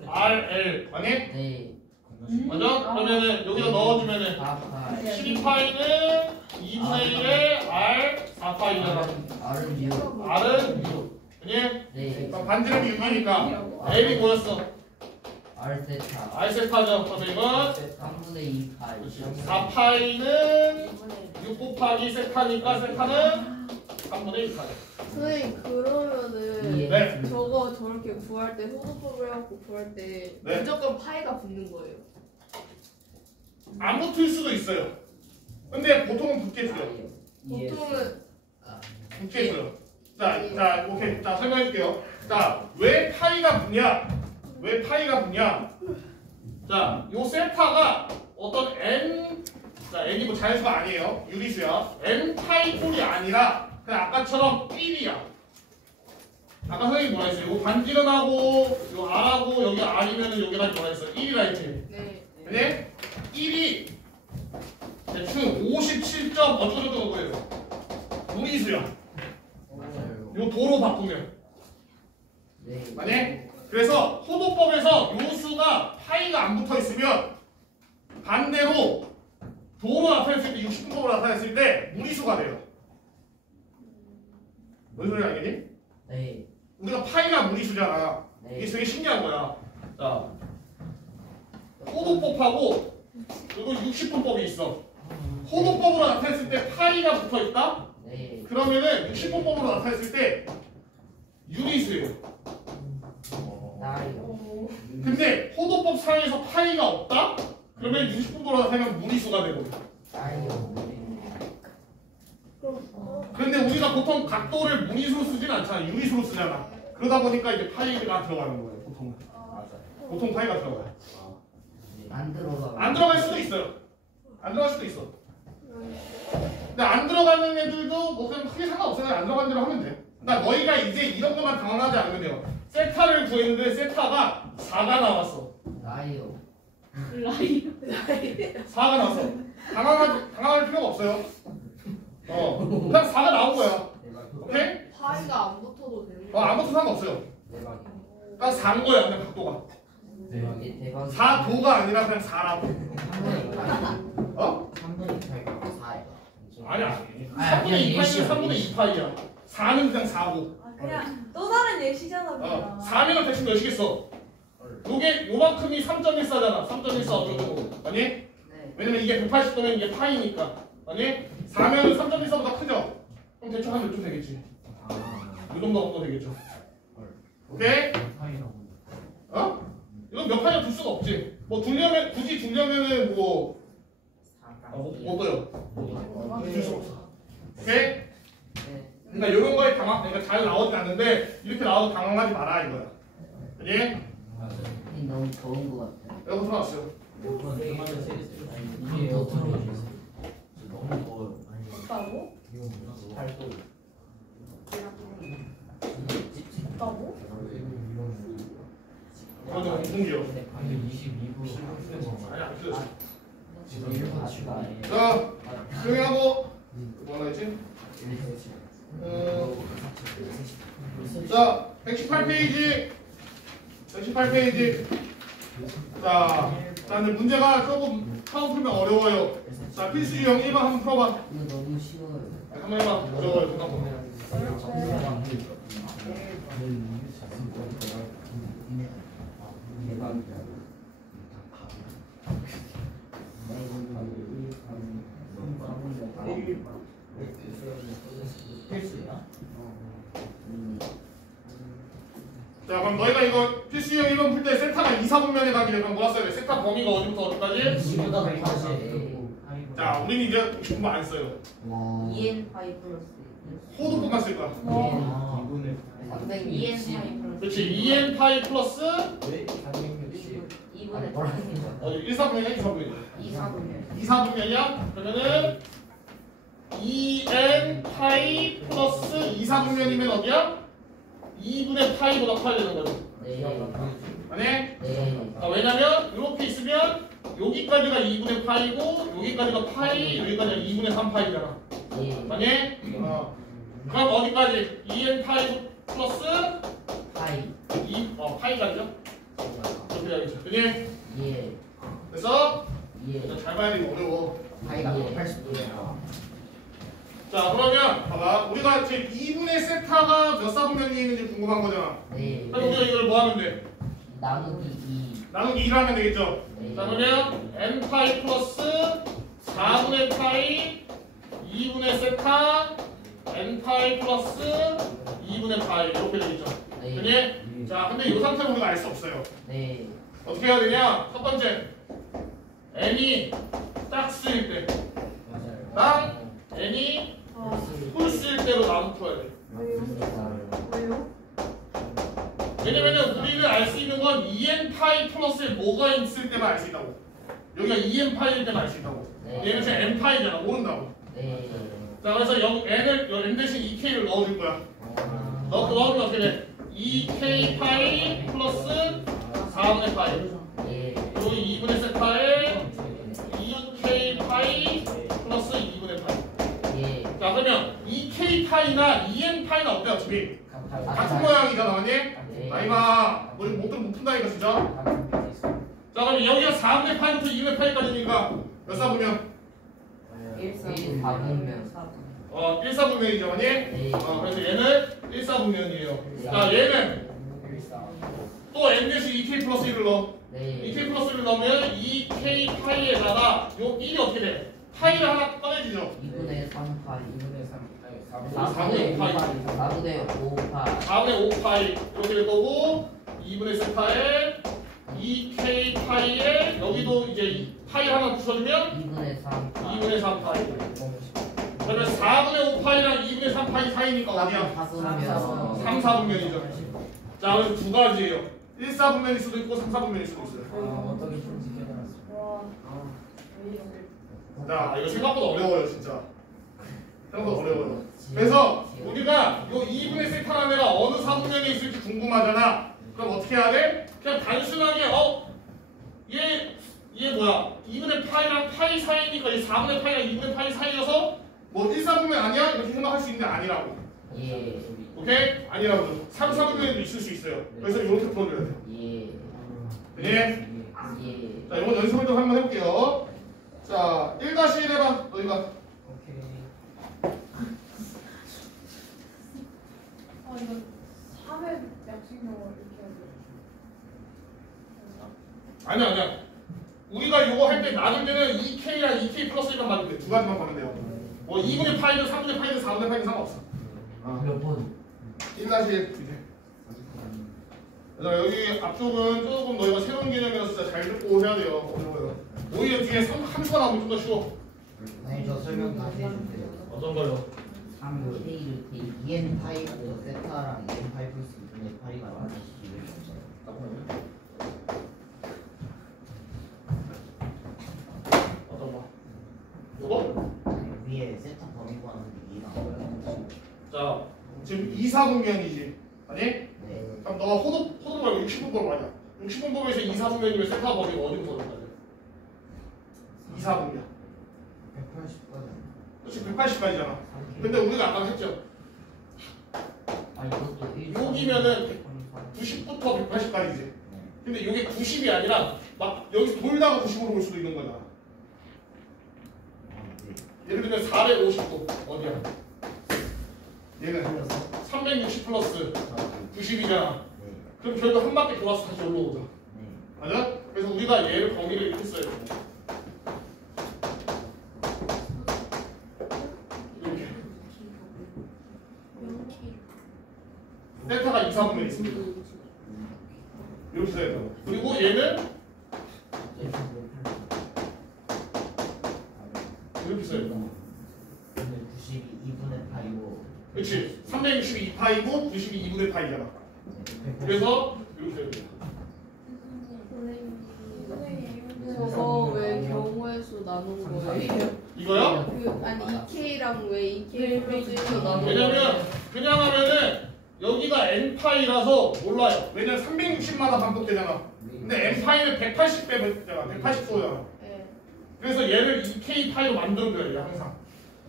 RL 아니? 네. 맞아? 그러면은 여기다 넣어주면은 4파이. 12파이는 2분의 1에 R 4파이잖아. R은 6. R은 6. 아니? 네. 그럼 반지름이 6이니까 L이 뭐였어? R 세타. R 세타죠. 그러면 이건 3분의 2파이. 4파이는 6 곱하기 세타니까 세타는 3분의 1파이. 선생님 그러면은 네. 저거 저렇게 구할 때 호도법을 해갖고 구할 때 네. 무조건 파이가 붙는 거예요. 안 붙을 수도 있어요. 근데 보통은 붙겠어요. 보통은 붙겠어요. 자, 오케이. 자, 설명해줄게요. 자, 왜 파이가 붙냐? 왜 파이가 붙냐? 자, 요 세타가 어떤 n, 자, n이 뭐 자연수가 아니에요. 유리수야. n 파이 꼴이 아니라 그냥 아까처럼 1이야. 아까 선생님이 뭐라 했어요? 요 반지름하고 요 r하고 여기 r이면은 여기가 뭐라 했어요? 1이라 했지. 네. 근데 1이 대충 57. 어쩌고저쩌고 거예요. 무리수야. 맞아요. 요 도로 바꾸면. 네. 만약 그래서 호도법에서 요 수가 파이가 안 붙어 있으면 반대로 도로 나타냈을 때 60분법으로 나타냈을 때 무리수가 돼요. 무슨 소리 알겠니? 네. 우리가 파이가 무리수잖아. 이게 네. 되게 신기한 거야. 자, 호도법하고 그리고 60분법이 있어. 호도법으로 나타냈을 때 파이가 붙어 있다? 네. 그러면은 60분법으로 나타냈을 때 유리수예요. 나요. 근데 호도법 상에서 파이가 없다? 그러면 60분법으로 나타내면 무리수가 되거든. 나요. 그런데 우리가 보통 각도를 무리수로 쓰진 않잖아. 유리수로 쓰잖아. 그러다 보니까 이제 파이가 들어가는 거예요. 보통은. 보통 파이가 들어가요. 안 들어가. 안 들어갈 수도 있어요. 안 들어갈 수도 있어. 근데 안 들어가는 애들도 뭐 그냥 크게 상관없어요. 안 들어간 대로 하면 돼. 그러니까 너희가 이제 이런 것만 당황하지 않으면 돼요. 세타를 구했는데 세타가 4가 나왔어. 나요. 라이. 4가 나왔어. 당황할 필요가 없어요. 그냥 4가 나온 거야. 오케이? 파이가 안 붙어도 되는 거예요. 아무것도 상관없어요. 대박이야. 그냥 4인 거야, 그냥 각도가. 대박이 대박. 4도가 아니라 그냥 4라고. 3분의 2파이. 어? 3분의 2파이가 4예요. 아니야. 아니, 3분의 2파이는 예시야, 3분의 예시. 2파이야. 4는 그냥 4고. 그냥 또 다른 예시잖아 그냥 4면은 대충 몇이겠어? 요게 요만큼이 3.14잖아. 3.14 어쩌고. 아니? 네. 왜냐면 이게 180도면 이게 파이니까. 아니 4면 3.14보다 크죠? 그럼 대충 한 몇 점 되겠지. 이 정도 되겠죠. 오케이? 어? 이건 몇 파이나 둘 수가 없지. 뭐 둘려면 굳이 둘려면은 뭐 어때요? 둘 수가 없어. 오케이? 네. 그러니까 이런 거에 그러니까 잘 나오진 않는데 이렇게 나와도 당황하지 마라 이거야. 그지? 너무 더운 것 같아. 에어컨 틀어놨어요. 이게 더 틀어주세요. 너무 더워요. 없다고? 8도. 없다고? 완전 엄청 길어. 근데 22분. 아니 안 틀렸어. 지금 1분 아쉬가 아니에요. 자, 조용히 하고 뭐 하나 했지? 자, 118페이지. 118페이지. 자, 근데 문제가 조금 처음 풀면 어려워요. 자, 필수 유형 1번 한번 풀어봐. 이거 너무 쉬워요. 한번 해봐. 어려워요. 잠깐만. 필수야? 자, 그럼 너희가 이거 필수 유형 1번 풀 때 세타가 2, 4분면에 가기를 그럼 뭐라 써야 돼? 세타 범위가 어디부터 어디까지? 이보다 180. 자, 우리는 이제 공부 안 써요. 와. 2n 파이 플러스 호도법만 쓸 거야. 2n 파이 플러스 그렇지. 2n 파이 플러스 2분의 어디 1, 4분면이야? 2, 4분면이야? 2, 4분의 2, 4분면이야? 그러면은 2n 파이 플러스 2, 4분면이면 어디야? 2분의 파이보다 커야 되는 거죠. 네. 아니? 네. 아, 왜냐면 이렇게 있으면 여기까지가 2분의 파이고 여기까지가 파이, 여기까지가 2분의 3 파이잖아. 예. 아니? 그럼 어디까지? 2n 파이 플러스 파이. 파이까지죠? 이렇게 해야겠죠. 그지? 예. 그래서 예. 잘 봐야 되기 어려워. 파이가 180도예요. 자, 그러면 봐봐. 우리가 지금 2분의 세타가 몇 사분면이 있는지 궁금한 거잖아. 네. 그럼 우리가 이걸 뭐 하면 돼? 나누기 2. 나누기 2를 하면 되겠죠? 네. 자, 그러면 n 파이 플러스 4분의 파이 2분의 세타 n 파이 플러스 2분의 파이 이렇게 되겠죠? 네. 그니? 자, 근데 이 상태는 우리가 알 수 없어요. 네. 어떻게 해야 되냐? 첫 번째 n이 짝수일 때 맞아요. 랑 n이 홀수일 때로 나눠 풀어야 돼. 왜요? 왜냐면은 우리는 알 수 있는 건 2n 파이 플러스에 뭐가 있을 때만 알 수 있다고. 여기가 2n 파이일 때만 알 수 있다고. 네. 얘는 지금 n 파이잖아. 모른다고. 네. 자, 그래서 여기 n 대신 2k를 넣어줄 거야. 넣으면 어떻게 돼? 2k 파이 플러스 4분의 파이. 예. 여기 2분의 세타에 2k 파이 플러스 2분의 파이. 예. 자, 그러면 2k 파이나 2n 파이나 어때 어차피? 같은 모양이잖아, 아니? 네. 아이마, 우리 못 푼다니까 진짜. 자, 그럼 여기가 4분의 파이부터 2분의 파이까지니까 몇 사분면? 1, 4분면. 1, 4분면이죠, 아니? 네. 그래서 얘는 1, 4분면이에요. 자, 얘는 또 n 대신 2k 플러스 1을 넣어. 네. 2k 플러스 1을 넣으면 2k 파이에다가 요 1이 어떻게 돼? 파이를 하나 꺼내주죠. 2분의 3 파이. 4분의 5파이. 4분의 5 파이. 4분의 5파이 이렇게 될 거고 2분의 세타에 2k 파이에 여기도 이제 파이 하나 붙여주면 2분의 3 파이. 2분의 3 파이. 그러면 4분의 5파이랑 2분의 3 파이 사이니까 어디야? 4분면. 3, 4분면이죠. 자, 그래서 두 가지예요. 1, 4분면일 수도 있고 3, 4분면일 수도 있어요. 어떻게 풀지 깨달았어. 와. 왜 이렇게? 자, 이거 생각보다 어려워요, 진짜. 생각보다 어려워요. 그래서 우리가 이 2분의 세타라는 애가 어느 4분면에 있을지 궁금하잖아. 그럼 어떻게 해야 돼? 그냥 단순하게 얘 뭐야? 2분의 파이랑 파이 사이니까 이 4분의 파이랑 2분의 파이 사이여서 뭐 1, 4분면 아니야? 이렇게 생각할 수 있는데 아니라고. 예. 오케이? 아니라고. 3, 4분면에도 있을 수 있어요. 그래서 이렇게 풀어줘야 돼. 예. 그지? 예. 자, 이건 연습을 좀 한번 해볼게요. 자, 1-1 해봐. 너희가. 오케이. 이거 3회 약식용어 이렇게 해야 돼. 아니야. 우리가 요거 할 때 나눌 때는 2K랑 2K 플러스 1만 맞으면 돼. 두 가지만 보면 돼요. 뭐 2분의 파이든 3분의 파이든 4분의 파이든 상관없어. 몇 번? 1-1 그래서 여기 앞쪽은 조금 너희가 새로운 개념이라서 진짜 잘 듣고 해야 돼요. 어려워요. 오히려 뒤에 함수가 나오면 좀 더 쉬워. 아니 저 설명 다시 해주세요. 어떤 거요? 3K를 2n 파이고 세타랑 2n 파이 플러스 2분의 파이가 나눠서 기를 줬어요. 잠깐만요. 어떤 거? 요거? 위에 세타 범위 구하는데 이해가 안 가요. 자, 지금 2사분면이지. 아니? 네. 그럼 너가 호도 말고 60분법 아니야. 60분법에서 2사분면이면 세타 범위가 어디부터 어디까지? 2사분면. 180까지. 그렇지, 180까지잖아. 근데 우리가 아까 했죠. 아 이것도 1. 여기면은 90부터 180까지지. 네. 근데 이게 90이 아니라 막 여기서 돌다가 90으로 볼 수도 있는 거잖아. 예를 들면 450도 어디야? 얘는 360 플러스 90이잖아. 네. 그럼 결국 한 바퀴 돌아서 다시 올라오자. 네. 맞아? 그래서 우리가 얘를 범위를 이렇게 써야 돼. 이렇게. 세타가 2, 4분면 있습니다. 이렇게 써야 돼. 그리고 얘는 이렇게 써야 돼. 근데 90이 2분의 파이고. 그렇지. 362 파이고 92 2분의 파이잖아. 그래서 이렇게 해야 돼. 저거 왜 경우의 수 나눈 거예요? 이거요? 그 아니 2K랑 왜 2K 플러스 1로 나눈 왜냐면 거예요? 그냥 하면은 여기가 n파이라서 몰라요. 왜냐면 360마다 반복되잖아. 근데 n파이는 180배 되잖아. 180도잖아. 네. 그래서 얘를 2k 파이로 만드는 거예요. 얘 항상.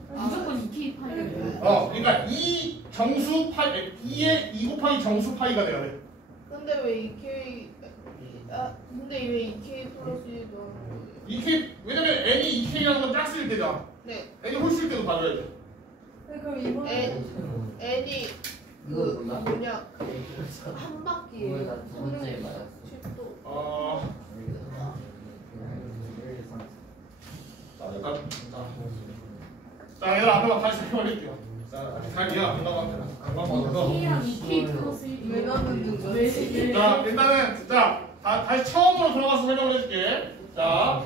무조건 2K 파이를. 그러니까 2 정수 파이 2의 2 곱하기 정수 파이가 돼야 돼. 근데 왜 2K 근데 왜 2K 플러스 1로 나눈 거예요? 2k 왜냐면 n이 2k라는 건 짝수일 때잖아. 네. n이 홀수일 때도 봐줘야 돼. 그럼 이번에 N이 이거 그 몰라? 뭐냐 한 바퀴에 이거가 두 번째 맞았어. 10도. 자, 일단 자, 얘들 앞에만 다시 설명할게요. 자, 잘 이해 안 된다고 합니다. 관광받아서. K랑 2K 플러스 1. 왜 나누는 거지? 자, 일단은 자, 다시 처음으로 들어가서 설명을 해줄게. 자,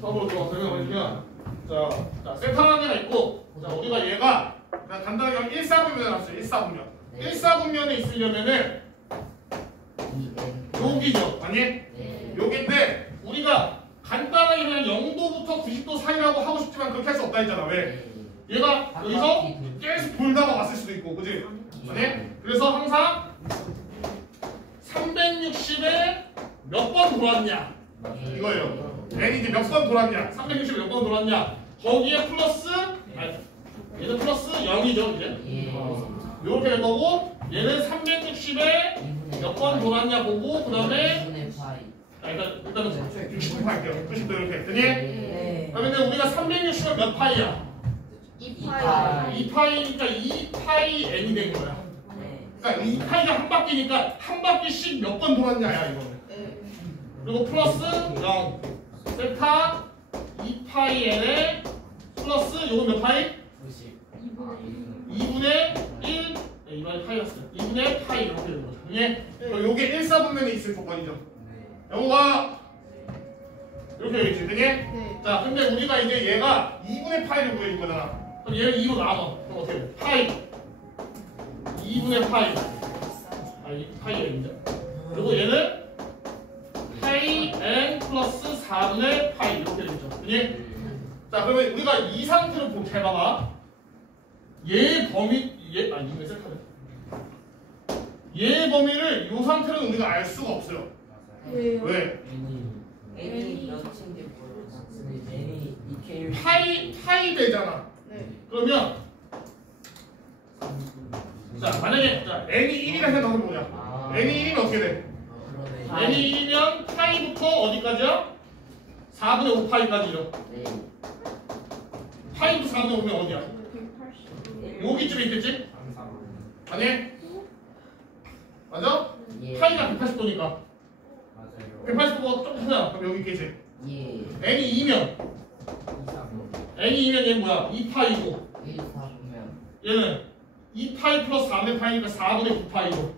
처음으로 들어가서 설명을 해주면, 자, 세타라는 개가 있고, 자, 우리가 얘가 그냥 간단하게 1사분면에 놨어요. 1사분면. 1사분면에 있으려면은 여기죠, 아니? 네. 여기인데 우리가 간단하게 그냥 0도부터 90도 사이라고 하고 싶지만 그렇게 할 수 없다 했잖아. 왜? 얘가 여기서 계속 돌다가 왔을 수도 있고, 그지? 아니? 그래서 항상 360에 몇 번 돌았냐 이거예요. n이 이제 몇 번 돌았냐, 360에 몇 번 돌았냐, 거기에 플러스, 아니, 얘는 플러스 0이죠 이제. 이렇게 될 거고, 얘는 360에 몇 번 돌았냐 보고, 그 다음에 일단은 60분 할게요. 90도 이렇게 했더니, 네. 그러면 우리가 360은 몇 파이야? 2파이. 2파이니까 2파이 n이 된 거야. 그러니까 2파이가 한 바퀴니까 한 바퀴씩 몇 번 돌았냐야 이거는. 네. 그리고 플러스 0 세타 2파이 n에 플러스 요거 몇 파이? 2분의 1 이번에 파이였어요. 2분의 파이 이렇게 되는 거죠. 예? 요게 1사분면에 있을 조건이죠. 영어가 이렇게 되겠지, 그게? 네. 자, 근데 우리가 이제 얘가 2분의 파이를 구해준 거잖아. 그럼 얘를 2로 나눠. 그럼 어떻게 돼? 파이 2분의 파이. 이 파이 n이죠. 그리고 얘는 파이 n 플러스 4분의 파이 이렇게 되죠. 그지? 자, 그러면 우리가 이 상태로 잘 봐봐. 얘 범위, 이거 셀카네. 얘 범위를 이 상태로는 우리가 알 수가 없어요. 왜요? 왜? N이 몇인지 모르겠어요. 파이 되잖아. 네. 그러면 자, 만약에 자, n이 1이라 생각해보자. n이 1이면 어떻게 돼? n이 1이면 파이부터 어디까지야? 4분의 5파이까지죠. 파이부터 4분의 5면 어디야? 180도. 여기쯤에 있겠지? 아니? 맞아? 파이가 180도니까. 맞아요. 180도가 조금 크잖아. 그럼 여기 있겠지. 예. n이 2면 n이 2면 얘는 뭐야? 2파이고 1, 4 보면 얘는 2파이 플러스 4의 파이니까 4분의 9파이고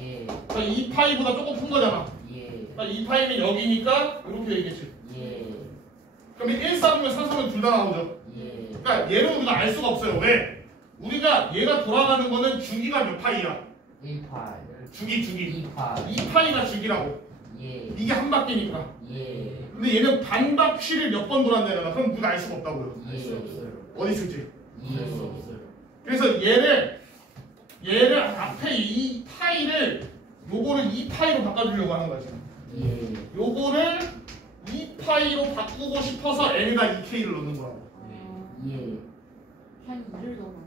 예. 그러니까 2파이보다 조금 큰 거잖아. 예. 그러니까 2파이면 여기니까 이렇게 되겠지. 예. 그럼 1, 4분면 3, 4면 둘 다 나오죠. 예. 그러니까 얘는 우리가 알 수가 없어요. 왜? 우리가 얘가 돌아가는 거는 주기가 몇 파이야? 1파이. 주기 2파이. 2파이가 주기라고. 예. 이게 한 바퀴니까. 예. 근데 얘는 반 바퀴를 몇 번 돌았냐잖아. 그럼 우리가 알 수가 없다고요. 예. 어디 있을지. 예. 그래서 얘를 앞에 이 파이를 요거를 2파이로 바꿔주려고 하는 거지. 예. 요거를 2파이로 바꾸고 싶어서 n에다 2k를 넣는 거라고. 예. 그냥 일을 넣으면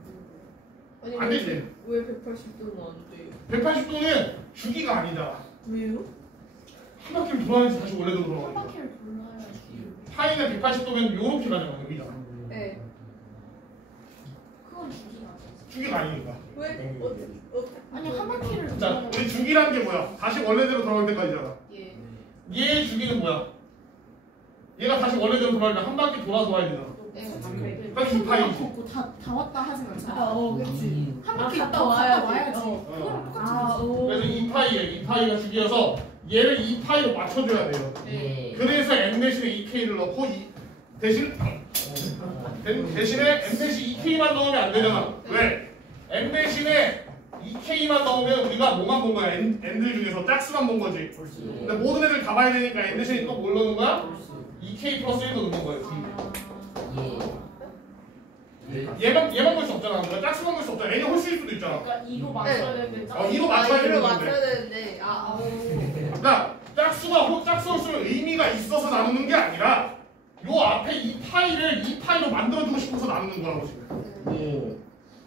아니 안 되지. 왜 180도는 안 돼요? 180도는 주기가 아니잖아. 왜요? 한 바퀴를 돌아야지 다시 원래대로 한 돌아가니까. 바퀴를 돌려야지. 파이는 180도면 요렇게 가잖아. 여기잖아. 네. 그건 주기가 아니지. 주기가 아니니까. 왜? 아니 한 바퀴를 자, 돌려야 우리 주기란 게 뭐야? 다시 원래대로 돌아올 때까지잖아. 예. 얘의 주기는 뭐야? 얘가 다시 원래대로 돌아오면 한 바퀴 돌아서 와야 되잖아. 그러니까 2파이지. 다 왔다 하지 말자. 그치. 한 바퀴 갔다 갔다 와야지. 와야지. 어. 그거랑 똑같은 아, 거지. 오. 그래서 2파이에 2파이가 주기여서 얘를 2파이로 맞춰줘야 돼요. 예. 그래서 n 대신에 2k를 넣고 대신에 n 대신 2k만 넣으면 안 되잖아. 왜? n 대신에 2k만 넣으면 우리가 뭐만 본 거야? n들 중에서 짝수만 본 거지. 근데 모든 애들 다 봐야 되니까 n 대신에 또 뭘 넣는 거야? 2k 플러스 1도 넣는 거예요. 얘만 볼 수 없잖아. 우리가 짝수만 볼 수 없잖아. n이 홀수일 수도 있잖아. 그러니까 이거 맞춰야 되는데. 이거 맞춰야 이걸 되는데. 맞춰야 되는데. 그러니까 짝수 홀수는 의미가 있어서 나누는 게 아니라 요 앞에 이 파이를 2파이로 만들어주고 싶어서 나누는 거라고 지금. 예.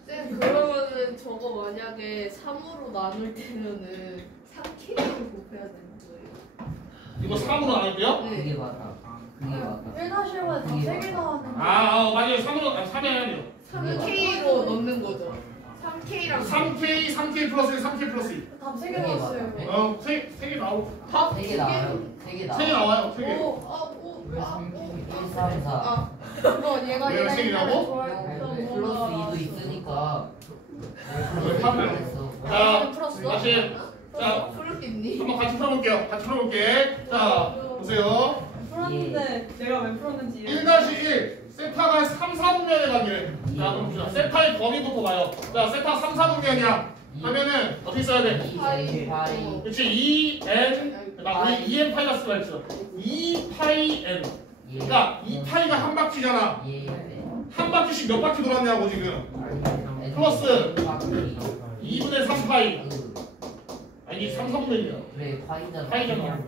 쌤 그러면은 저거 만약에 3으로 나눌 때면은 3K를 곱해야 되는 거예요. 이거 3으로 나눌게요. 그게 맞아. 그게 맞아. 1-1만 다 3개 나왔는데 맞아요. 3에 해야 돼요. 3K로 넣는 거죠. 3K랑 3K 플러스 1, 3K 플러스 2. 답 3개 나왔어요. 3개 나오고. 밥 3개 나와요. 3개 나와요. 3개 나와요. 3개. 오, 1, 3, 4. 그거 얘가 왜 얘가 생기냐고? 옛날에 좋아했던 플러스 거가 2도 있으니까. 왜 팝을? 했어. 자, 풀었어? 다시. 자, 풀었겠니? 한번 같이 풀어볼게요. 같이 풀어볼게. 자, 보세요. 풀었는데 내가 왜 풀었는지 1-1 세타가 3, 4분면에 가기래. 자, 그럼 보자. 세타의 범위부터 봐요. 자, 세타 3, 4분면이야. 하면은 어떻게 써야 돼? 2파이. 그렇지. 2n 그러니까 우리 2n 파이가 쓰가 있어. 2파이 n. 예. 그러니까 2파이가 한 바퀴잖아. 예. 한 바퀴씩 몇 바퀴 돌았냐고 지금. 플러스 2분의 3파이. 아니 3, 4분면이야. 그래 파이잖아. 파이잖아.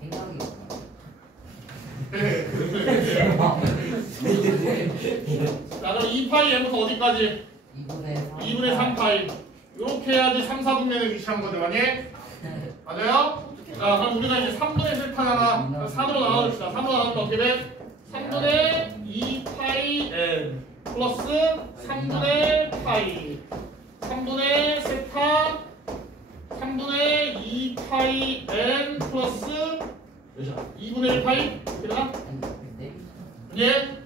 생각이 자, 그럼 2파이 n부터 어디까지? 2분의 3파이. 이렇게 해야지 3, 4분면에 위치한 거죠, 아니? 맞아요? 자, 그럼 우리가 이제 3분의 세타잖아. 3으로 나눠줍시다. 3으로 나누면 어떻게 돼? 3분의 2파이 n 플러스 3분의 파이 3분의 세타 3분의 2파이 n 플러스 몇이야? 2분의 1 파이? 이렇게 되나? 예?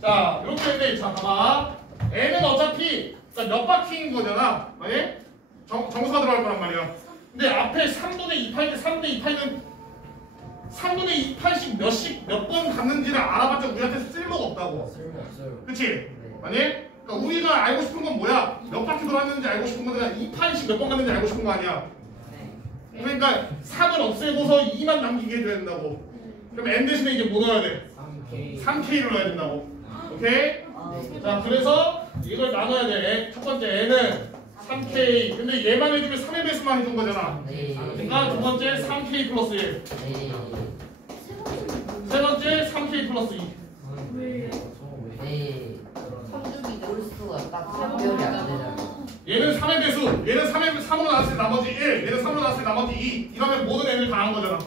자, 이렇게 했는데 자, 봐봐. n은 어차피 몇 바퀴인 거잖아. 만약에 정수가 들어갈 거란 말이야. 근데 앞에 3분의 2파이인데 3분의 2파이는 3분의 2파이씩 몇 번 갔는지를 알아봤자 우리한테 쓸모가 없다고. 쓸모없어요. 그치? 아니? 그러니까 우리가 알고 싶은 건 뭐야? 몇 바퀴 돌았는지 알고 싶은 건 그냥 2파이씩 몇 번 갔는지 알고 싶은 거 아니야. 그러니까 3을 없애고서 2만 남기게 해줘야 된다고. 그럼 n 대신에 이제 뭐 넣어야 돼? 3k를 넣어야 된다고. 오케이? 자, 그래서 이걸 나눠야 돼. 첫 번째 n은 3k. 근데 얘만 해주면 3의 배수만 해준 거잖아. 그러니까 두 번째 3k 플러스 1. 세 번째 3k 플러스 2. 홀수가 딱 3개월이 안 되잖아. 얘는 3의 배수. 얘는 3으로 나눴을 때 나머지 1. 얘는 3으로 나눴을 때 나머지 2. 이러면 모든 n을 다 한 거잖아.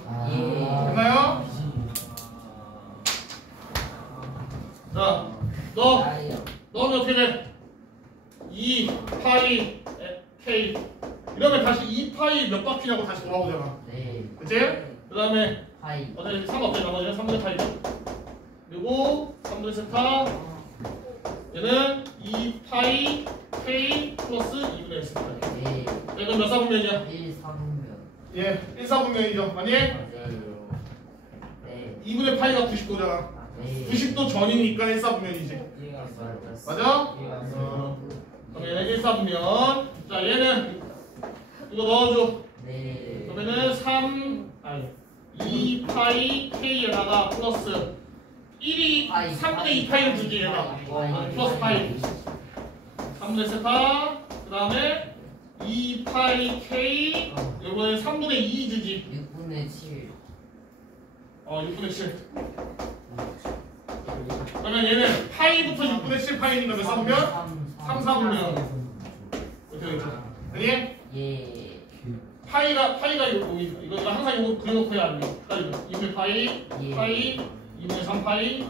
됐나요? 자, 넣으면 어떻게 돼? 2 파이 k. 이러면 다시 2 파이 몇 바퀴냐고 다시 돌아오잖아. 그치? 다음에 파이. 어차피 상관없죠. 나머지는 3분의 파이죠. 그리고 3분의 세타 얘는 2파이 k 플러스 2분의 세타. 네. 이건 몇 사분면이야? 1, 3면. 예, 1사분면이죠. 아니? 네. 2분의 파이가 90도잖아. 네. 90도 전이니까 1사분면이지. 맞아? 그럼 얘는 1사분면. 자, 얘는 이거 넣어줘. 네. 그러면은 2파이 k에다가 플러스 1이 3분의 2파이를 주지 얘가. 플러스 파이. 3분의 세타. 그 다음에 2파이 k. 이번에 3분의 2 주지. 6분의 7. 6분의 7. 그러면 얘는 파이부터 6분의 7 파이니까 몇 사분면? 3 사분면. 이렇게. 아니? 예. 파이가 이거 항상 이거 그려놓고 해야 안 돼. 그러니까 2분의 파이, 예. 파이, 2분의 3 파이,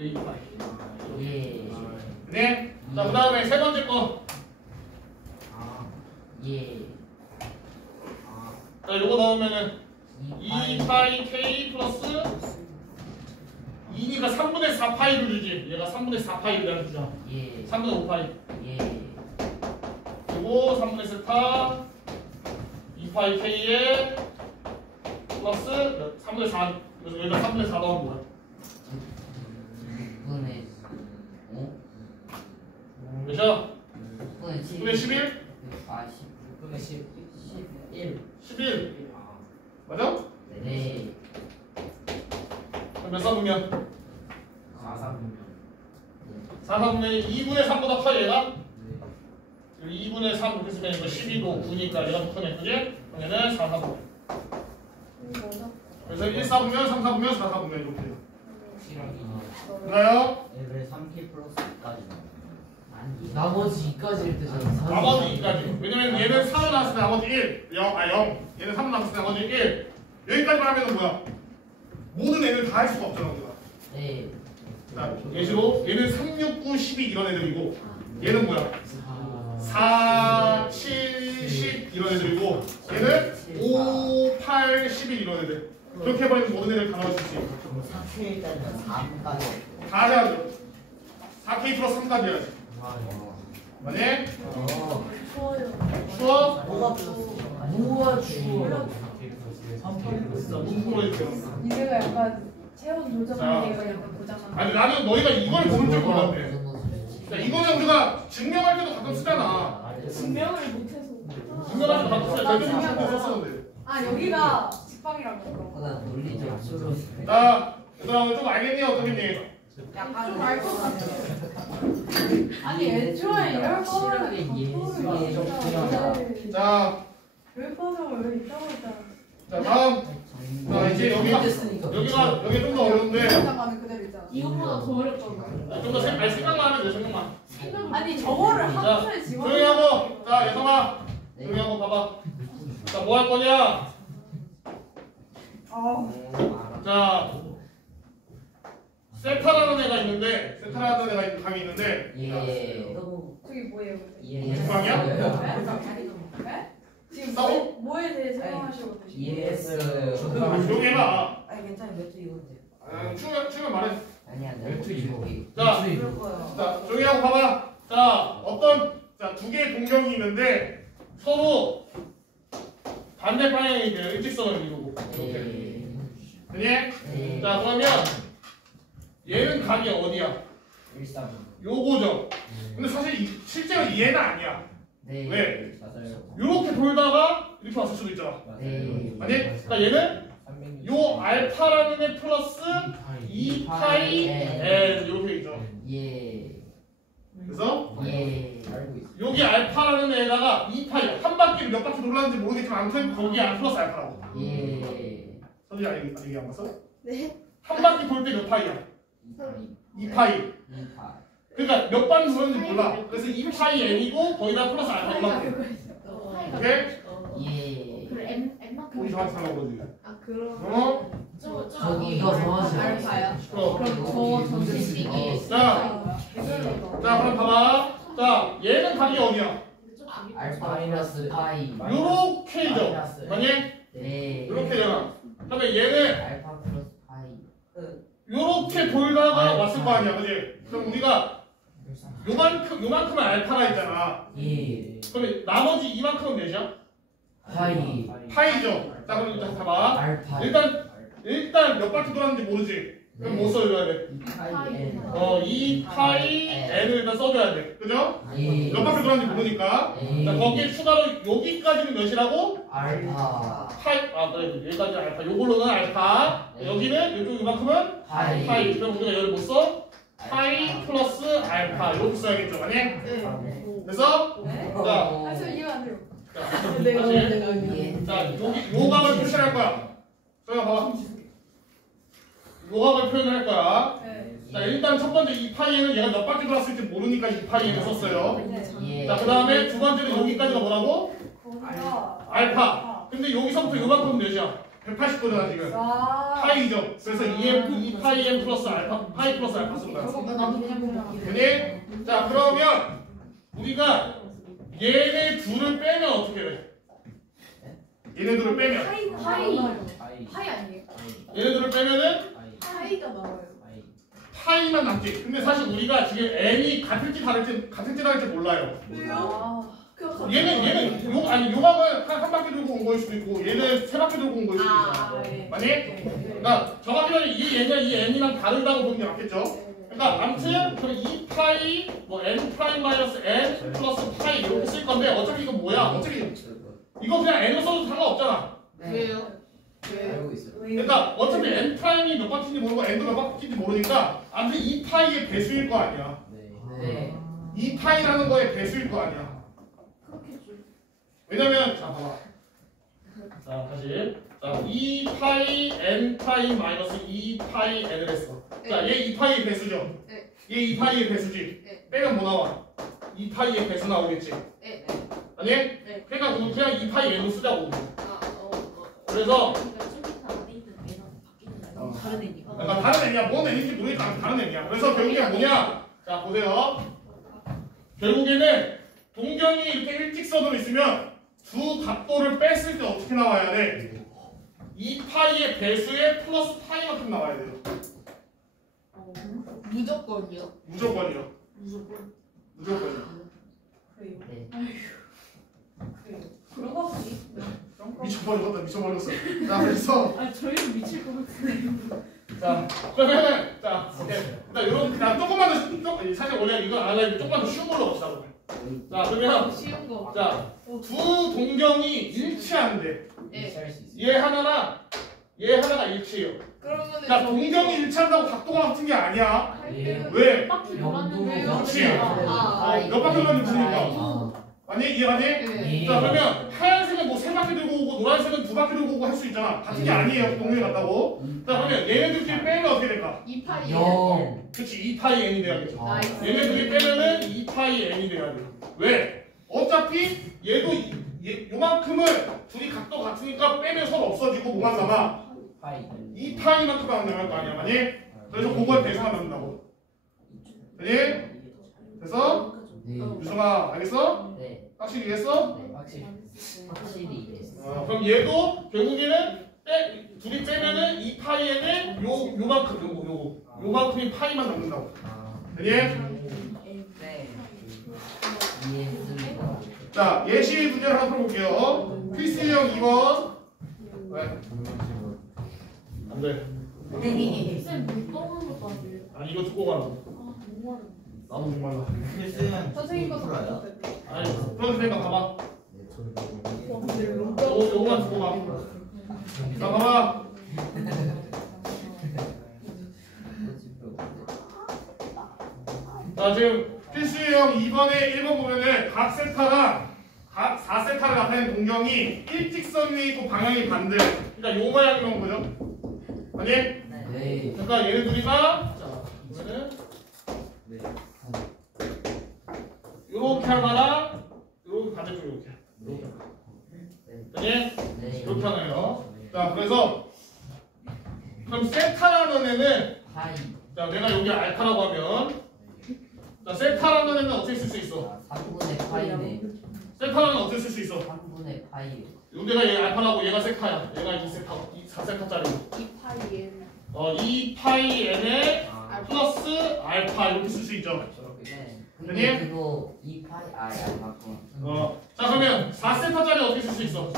2 파이. 예. 네. 자, 그 다음에 세 번째 거. 예. 자, 요거 넣으면은 2 2 파이 k 플러스 2니까 3분의 4 파이를 주지. 얘가 3분의 4 파이를 내가 주잖아. 예. 3분의 5 파이. 예. 그리고 3분의 세타 2파이 k에 플러스 3분의 4. 그래서 여기다 3분의 4 넣으면 뭐야? 6분의 5? 몇이야? 6분의 7. 6분의 11? 10. 6분의 10 11 11. 맞아? 네. 그럼 몇 사분면? 4사분면 4사분면이 2분의 3보다 커 얘가? 2분의 3 그래서 이거 12고 9니까 얘가 더 크네. 그지? 그럼 얘는 4사분면. 그래서 1사분면, 3사분면, 4사분면 이렇게 돼요. 됐나요? 왜 3k 플러스 2까지 나머지 2까지를 뜻하는 나머지 2까지. 왜냐면 얘는 3을 나왔을 때 나머지 1. 0. 얘는 3을 나왔을 때 나머지 1. 여기까지만 하면은 뭐야? 모든 애들 다 할 수가 없잖아 우리가. 네. 자, 예시로 얘는 3, 6, 9, 12 이런 애들이고 얘는 뭐야? 4, 7, 10 이런 애들이고 얘는 5, 8, 11 이런 애들. 그렇게 해버리면 모든 애들 다 나올 수 있지. 4k까지는 4까지 다 해야죠. 4K 플러스 3까지 해야지. 맞니? 추워? 뭐가 플러스 우와 추워. 문구로 해주세요. 니네가 약간 체온 조정할 때가 약간 고장난 아니 나는 너희가 이걸 모를 줄 몰랐네. 그 자, 이거는 우리가 증명할 때도 가끔 쓰잖아. 증명을 못해서. 증명할 때도 가끔 쓰잖아. 절대 못 썼었는데. 아 여기가 직방이라고 그런 나 논리적 수로. 자, 얘들아 오늘 좀 알겠니? 어떻겠니? 약간 좀 알 것 같아. 아니 애초에 이럴 거면 예술의 자, 왜 퍼정을 왜 있다고 했잖아. 자 다음. 자 이제 여기가 여기 좀 더 어려운데 생각하는 그대로 있잖아. 이것보다 더 어렵던가. 좀 더 생각만 하면 돼 생각만. 아니 저거를 자, 한번에 조용히 집어넣어. 하고. 자 예성아, 조용히 하고 봐봐. 자 뭐 할 거냐? 자 세타라는 애가 있는데 세타라는 애가 감이 있는데 예. 저기 뭐예요? 근데? 예. 중앙이야? 네? 지금 싸워? 뭐에 대해 설명하시고 계시죠? 예스. 조용히 해봐. 아니 괜찮아 매트 이건데. 추면 말해. 아니야 매트 이거. 자, 그럴 거야. 자 조용히 하고 봐봐. 자 어떤 두 개의 동경이 있는데 서로 반대 방향이 돼요. 일직선을 이루고 이렇게. 그니? 네. 자 그러면 얘는 각이 어디야? 13 요거죠. 근데 사실 실제로 얘는 아니야. 네. 왜? 맞아요 요렇게 돌다가 이렇게 왔을 수도 있잖아. 네. 아니? 그러니까 얘는 요 알파라는 애 플러스 2파이 N 이렇게 있죠. 예. 그래서 예. 알고 있어 여기 알파라는 애에다가 2파이 한 바퀴를 몇 바퀴 돌았는지 모르겠지만 아무튼 거기에 플러스 알파라고. 예. 선생님 아직 얘기 안 봤어? 네. 한 바퀴 돌 때 몇 파이야? 2파이. 2파. 그러니까 몇 번 돌았는지 몰라. 그래서 2파이 N이고 거기다 플러스 알파 이만큼. 오케이? 예. 그래 M만큼. 우리 정확히 하려고 그러지. 아 그럼. 어? 저기 이거 정하시. 알파야. 그럼. 저 전체식이. 자, 그럼 봐봐. 자, 얘는 각이 어디야? 알파 마이너스 파이. 요렇게죠. 아니? 네. 요렇게잖아. 그다음에 얘는 알파 플러스 파이. 요렇게 돌다가 왔을 거 아니야, 그지? 그럼 우리가 요만큼은 알파가 있잖아. 예. 그러면 나머지 이만큼은 몇이야? 파이. 파이죠. 자, 그럼 일단 봐봐. 알파. 일단 몇 바퀴 돌았는지 모르지? 그럼 뭐 써줘야 돼? 파이 N. 2파이 n을 일단 써줘야 돼. 그죠? 예. 몇 바퀴 돌았는지 모르니까. 자, 거기에 추가로 여기까지는 몇이라고? 알파. 그래. 여기까지 알파. 요걸로는 알파. 여기는 이쪽 이만큼은 파이. 파이. 그럼 우리가 여기를 못 써? 파이 플러스 알파. 이렇게 써야겠죠, 아니? 네. 그래서 네? 자, 저 이해가 안 돼요. 자, 내가 다시. 예. 자, 요 값을 표시할 거야. 자, 봐봐. 요 값을 표현할 거야. 네. 자, 일단 첫 번째 이 파이에는 얘가 몇 바퀴 돌았을지 모르니까 이 파이에는 썼어요. 예. 자, 그 다음에 두 번째는 여기까지가 뭐라고? 거기가 알파. 근데 여기서부터 요만큼은 몇이야? 180도잖아, 지금. 아. 파이죠. 그래서 2 파이 m 플러스 알파, 파이 플러스 알파 쓴 거야. 나도 그냥 보면 되니? 자, 그러면 우리가 얘네 둘을 빼면 어떻게 돼? 얘네 둘을 빼면. 파이 아니에요? 얘네 둘을 빼면은 파이가 나와요. 파이만 남지. 근데 사실 우리가 지금 n이 같을지 다를지 몰라요. 왜요? 얘는 요각은 한 바퀴 들고 온 거일 수도 있고 얘는 세 바퀴 들고 온 거일 수도 있잖아. 네. 맞니? 그러니까 정확히 말하면 이 얘가 이 n이랑 다르다고 보는 게 맞겠죠? 그러니까 아무튼 그럼 2파이 뭐 n 프라임 마이너스 n 플러스 파이 이렇게 쓸 건데 어차피 이거 뭐야? 어차피 이거 그냥 n을 써도 상관없잖아. 왜요? 알고 있어요. 그러니까 어차피 n 프라임이 몇 바퀴인지 모르고 n도 몇 바퀴인지 모르니까 아무튼 2파이의 배수일 거 아니야. 네. 2파이라는 거의 배수일 거 아니야. 왜냐면 자 봐봐. 자 다시. 자 2파이 n 프라임 마이너스 2파이 n을 했어. 자얘 2파이의 배수죠. 네. 얘 2파이의 배수지. 네. 빼면 뭐 나와? 2파이의 배수 나오겠지. 네. 아니? 네. 그러니까 우리 그냥 2파이 n로 쓰자고. 아, 그래서 다른 애니까. 그러니까 다른 애냐 뭔 애인지 모르니까 다른 애냐. 그래서 결국에 뭐냐? 자 보세요. 결국에는 동경이 이렇게 일직선으로 있으면 두 각도를 뺐을 때 어떻게 나와야 돼? 2파이의 배수에 플러스 파이만큼 나와야 돼요. 무조건이요. 무조건이요. 무조건. 무조건이요. 그래요. 네. 그래요. 그런 거 보니. 미쳐버렸어. 자 그래서 아 저희도 미칠 것 같은데. 자 그러면은 자 오케이. 일단 이런 그냥 조금만 더 사실 원래 이거 안 하려면 조금만 더 쉬운 걸로 갑시다. 자 그러면 쉬운 거. 자 두 동경이 일치한대. 네. 할수 있어요. 얘 하나가 일치해요. 그러면은 자 동경이 일치한다고 각도가 같은 게 아니야. 예. 왜? 바퀴 영도 그렇지. 아, 몇 바퀴 돌았는지 모르니까. 아. 아니 이해가니? 네. 자 그러면 하얀색은 뭐 세 바퀴 들고 오고 노란색은 두 바퀴 들고 오고 할 수 있잖아. 같은 게 아니에요. 동경이 같다고. 자 그러면 얘네들끼리 빼면 어떻게 될까? 2파이. 0. 그치 2파이 n이 돼야겠죠. 나이스. 얘네들이 빼면은 2파이 n이 돼야 돼. 왜? 어차피 얘도 요만큼은 둘이 각도 같으니까 빼면 서로 없어지고 뭐만 남아? 파이. 2파이만큼 안 남을 거 아니야, 많이? 그래서 그거에 배수만 남는다고. 되니? 됐어? 네. 유성아, 알겠어? 네. 확실히 이해했어? 네. 확실히 이해했어요. 그럼 얘도 결국에는 둘이 빼면은 2파이에는 요만큼이 파이만 남는다고. 되니? 네. 이해했습니다. 자, 예시 문제를 하나 풀어볼게요. 필수형 2번. 왜? 안 돼. 쌤 물떠는 것도 안 돼요. 아, 이거 듣고 가라고. 뭐하는 나도 정말로. 필수형 선생님 거 풀어요? 같은데. 아니, 풀어줄 테니까 봐봐. 요거만 듣고 가. 자, 봐봐. 자, 지금 필수형 2번에 1번 보면은 각 세타랑 각 4세타를 나타내는 동경이 일직선에 있고 방향이 반대. 그러니까 요 모양이 나온 거죠. 아니? 네. 그러니까 얘네 둘이가 자, 보면은 요렇게 하거나 요렇게 반대쪽 요렇게. 아니? 네. 이렇게 하나요. 자, 그래서 그럼 세타라는 애는 파이. 자, 내가 여기 알파라고 하면 자, 세타라는 애는 어떻게 쓸 수 있어? 3분의 파이네. 세타라는 어떻게 쓸 수 있어? 3분의 파이. 여기가 얘 알파라고 얘가 세타야. 얘가 2세타, 4세타짜리. 2파이엔 2파이 n에 아, 플러스 알파 이렇게 쓸 수 있죠. 저렇게. 근데 그거 2파이 맞구나. 자 그러면 4세타짜리 어떻게 쓸 수 있어?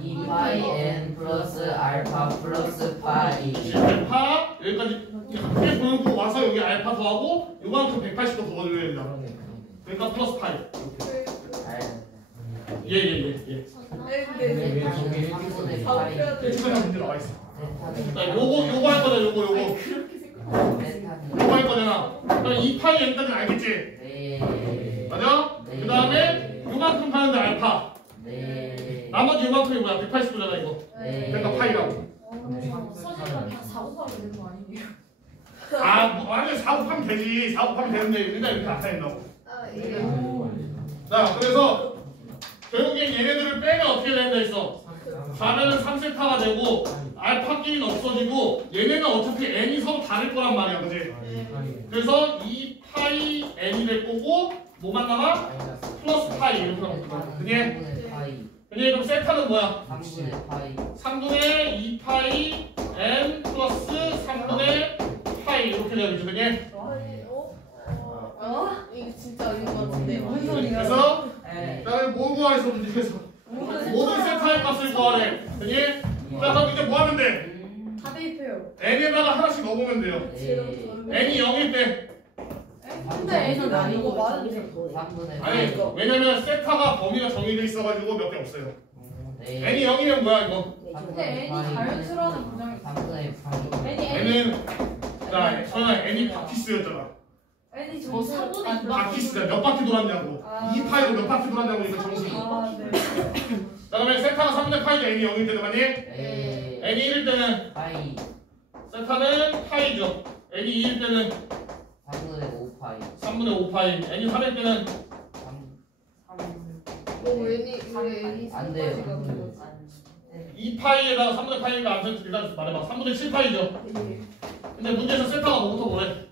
2파이 n 플러스 알파 플러스 파이. 알파 여기까지 이렇게 보내고 와서 여기 알파 더하고 요만큼 180도 더 넣어줘야 된다. 그러니까 플러스 파이. 예예예. 근데 삼분의 파이. 추가적 문제 나와 있어. 자 세타는 요거 할 거다 요거. 그렇게 생각하면 요거 할 거잖아. 그럼 2파이 n까지는 알겠지? 네. 맞아? 그 다음에 요만큼 가는데 알파. 네. 나머지 요만큼이 뭐야? 180도잖아 이거. 네. 그러니까 파이라고. 선생님은 다 사고 가면 되는 거 아니에요? 아 완전 사업하면 되지. 사업하면 되는데 일단 이렇게 나타낸다고. 자 그래서 결국엔 얘네들을 빼면 어떻게 된다 했어? 4면은 3세타가 되고 알파끼리는 없어지고 얘네는 어차피 n이 서로 다를 거란 말이야 그지? 그래서 2파이 n이 될 거고 뭐만 남아? 플러스 파이 이렇게 나올 거야 그게? 3분의 파이. 그게 그럼 세타는 뭐야? 3분의 파이. 3분의 2파이 n 플러스 3분의 파이 이렇게 되겠지 그게? 이거 진짜 아닌 것 같은데. 무슨 소리야? 그래서 네. 그다음에 뭘 구하랬어 문제에서 모든 세타의 값을 구하래 그게? 자 그럼 이제 뭐 하면 돼? 다 대입해요. n에다가 하나씩 넣어보면 돼요 네. n이 0일 때 근데 애는 나 이거 많은데. 3분의 아니 파이. 왜냐면 세타가 범위가 정해져 있어가지고 몇 개 없어요 네. n이 0이면 뭐야 이거? 근데 N이 자연스러운 구성이 3분의 파이. N이 n은 자 저는 n이 바퀴수였잖아 N이 뭐 정수 3분의 2 바퀴수야 몇 바퀴 돌았냐고 아. 2파이로 몇 바퀴 돌았냐고 이거 정수 아, 네. 자 그러면 세타가 3분의 파이죠 n이 0일 때는 아니? 네. n이 1일 때는 파이. 세타는 파이죠 n이 2일 때는 3분의 5파이. 3분의 5파이 n이 3일 때는 3. 왜 애니 안 돼요. 2파이에다가 3분의 파이가 안 되는 일단 말해봐 3분의 7파이죠 근데 문제에서 세타가 뭐부터 뭐래?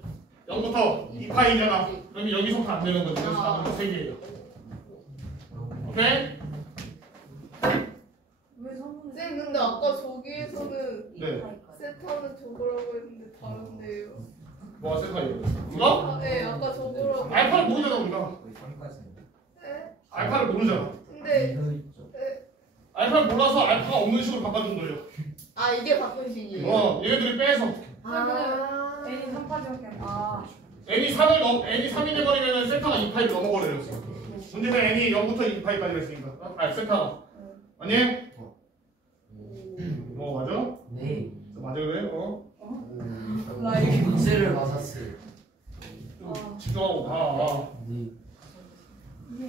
0부터 2파이잖아 그러면 여기서부터 안 되는 거지 그래서 답은 3개예요 오케이? 왜 성분이 쌤 근데 아까 저기에서는 네 세타는 저거라고 했는데 다른데요. 뭐가 세타예요? 이거? 네 아까 저거라고. 알파를 모르잖아 우리가 네? 알파를 모르잖아 근데 알파를 몰라서 알파가 없는 식으로 바꿔준 거예요 아 이게 바꾼 식이에요. 얘네들이 빼서 아 N이 3까지밖에 안 아. n이 3이 돼버리면 세타가 2파이를 넘어버려요 문제는 n이 0부터 2파이까지 했으니까 아 세타가 아니? 맞아? 네. 맞아요 나 이게 문제를 맞았어요. 집중하고 봐 네. 이게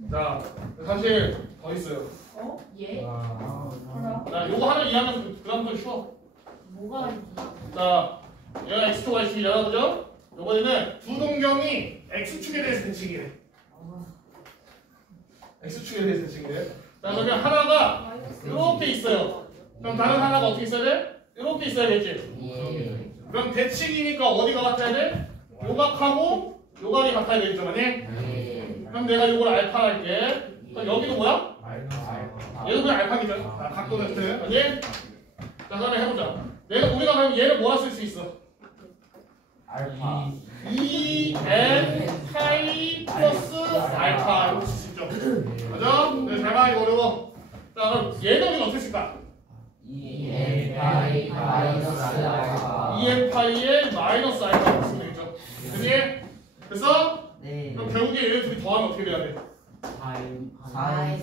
내 자, 사실 더 있어요 어? 예? 뭐라? 자, 요거 하나 이해하면 그 다음부터 쉬워 뭐가 자, 얘가 x2, y2잖아 그죠? 요번에는 두 동경이 x축에 대해서 대칭이래 x축에 대해서 대칭이래 자 그러면 하나가 이렇게 있어요 그럼 다른 하나가 어떻게 있어야 돼? 이렇게 있어야 되지 예. 그럼 대칭이니까 어디가 같아야 돼? 요각하고 요각이 같아야 되겠죠 만약 예. 그럼 내가 요걸 알파 할게 그럼 여기도 뭐야? 얘도 그냥 알파기죠 각도 네트 아니? 자 그러면 해보자 우리가 그럼 얘를 뭐라 쓸 수 있어? 알파. 2n 파이 플러스 알파 이렇게 쓸 수 있죠 맞아? 네, 잘 봐 이거 어려워 자 그럼 얘는 우리가 어떻게 쓸까? 2n 파이 마이너스 알파. 2n 파이에 마이너스 알파를 쓰면 되겠죠 그치? 됐어? 네. 그럼 결국에 얘네 둘이 더하면 어떻게 돼야 돼? 4n 파이.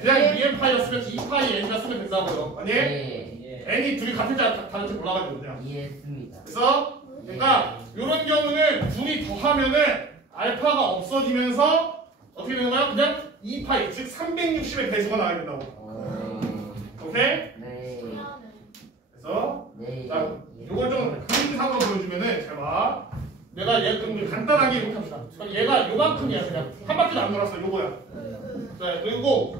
그냥 2n 파이였으면 2파이 n이라 쓰면 된다고요 아니? 네. n이 둘이 같은지 다른지 몰라가지고 그냥 이해했습니다. 그래서 그러니까 이런 경우는 둘이 더하면은 알파가 없어지면서 어떻게 되는 거야? 그냥 2파이 즉 360의 배수가 나와야 된다고 오케이? 네. 그래서 네. 자 요걸 좀 그림상으로 보여주면은 잘 봐. 내가 얘 그럼 간단하게 이렇게 합시다. 그럼 얘가 요만큼이야 그냥 한 바퀴도 안 돌았어 요거야. 자 그리고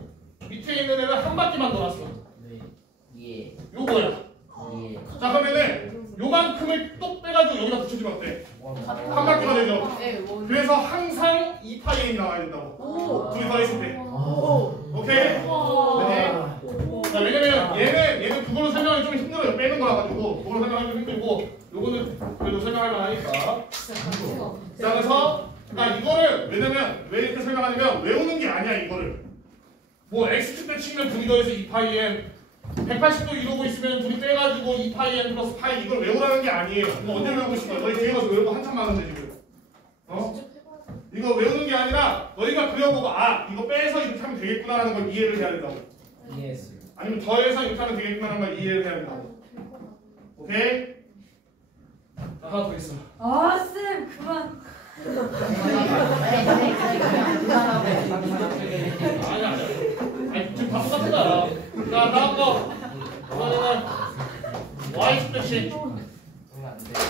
밑에 있는 애는 한 바퀴만 돌았어. 예. 요거야. 예. 자 그러면은 요만큼을 똑 빼가지고 여기다 붙여주면 어때? 한 바퀴가 되죠. 네, 원. 그래서 항상 2파이 n이 나와야 된다고. 오. 둘이 더했을 때. 오. 오케이? 네. 자, 왜냐면 얘는 그걸로 설명하기 좀 힘들어요. 빼는 거라 가지고 그걸로 설명하기 좀 힘들고 요거는 그래도 설명할 만하니까. 자, 그래서 그러니까 이거를 왜냐면 왜 이렇게 설명하냐면 외우는 게 아니야 이거를. 뭐 x축 때 치면 둘이 더해서 2파이 n 180도 이러고 있으면 둘이 빼가지고 2파이 n 플러스 파이 이걸 외우라는 게 아니에요. 이거 언제 외우고 싶어요? 너희 뒤에 가서 외우고 한참 많은데 지금. 이거 외우는 게 아니라 너희가 그려보고 아 이거 빼서 이렇게 하면 되겠구나라는 걸 이해를 해야 된다고. 이해했어요. 아니면 더해서 이렇게 하면 되겠구나라는 걸 이해를 해야 된다고. 오케이? 자, 하나 더 있어. 아, 쌤, 그만. 아니 아니 지금 다 똑같은 거야. 자 다음 거 이거는 y축 대칭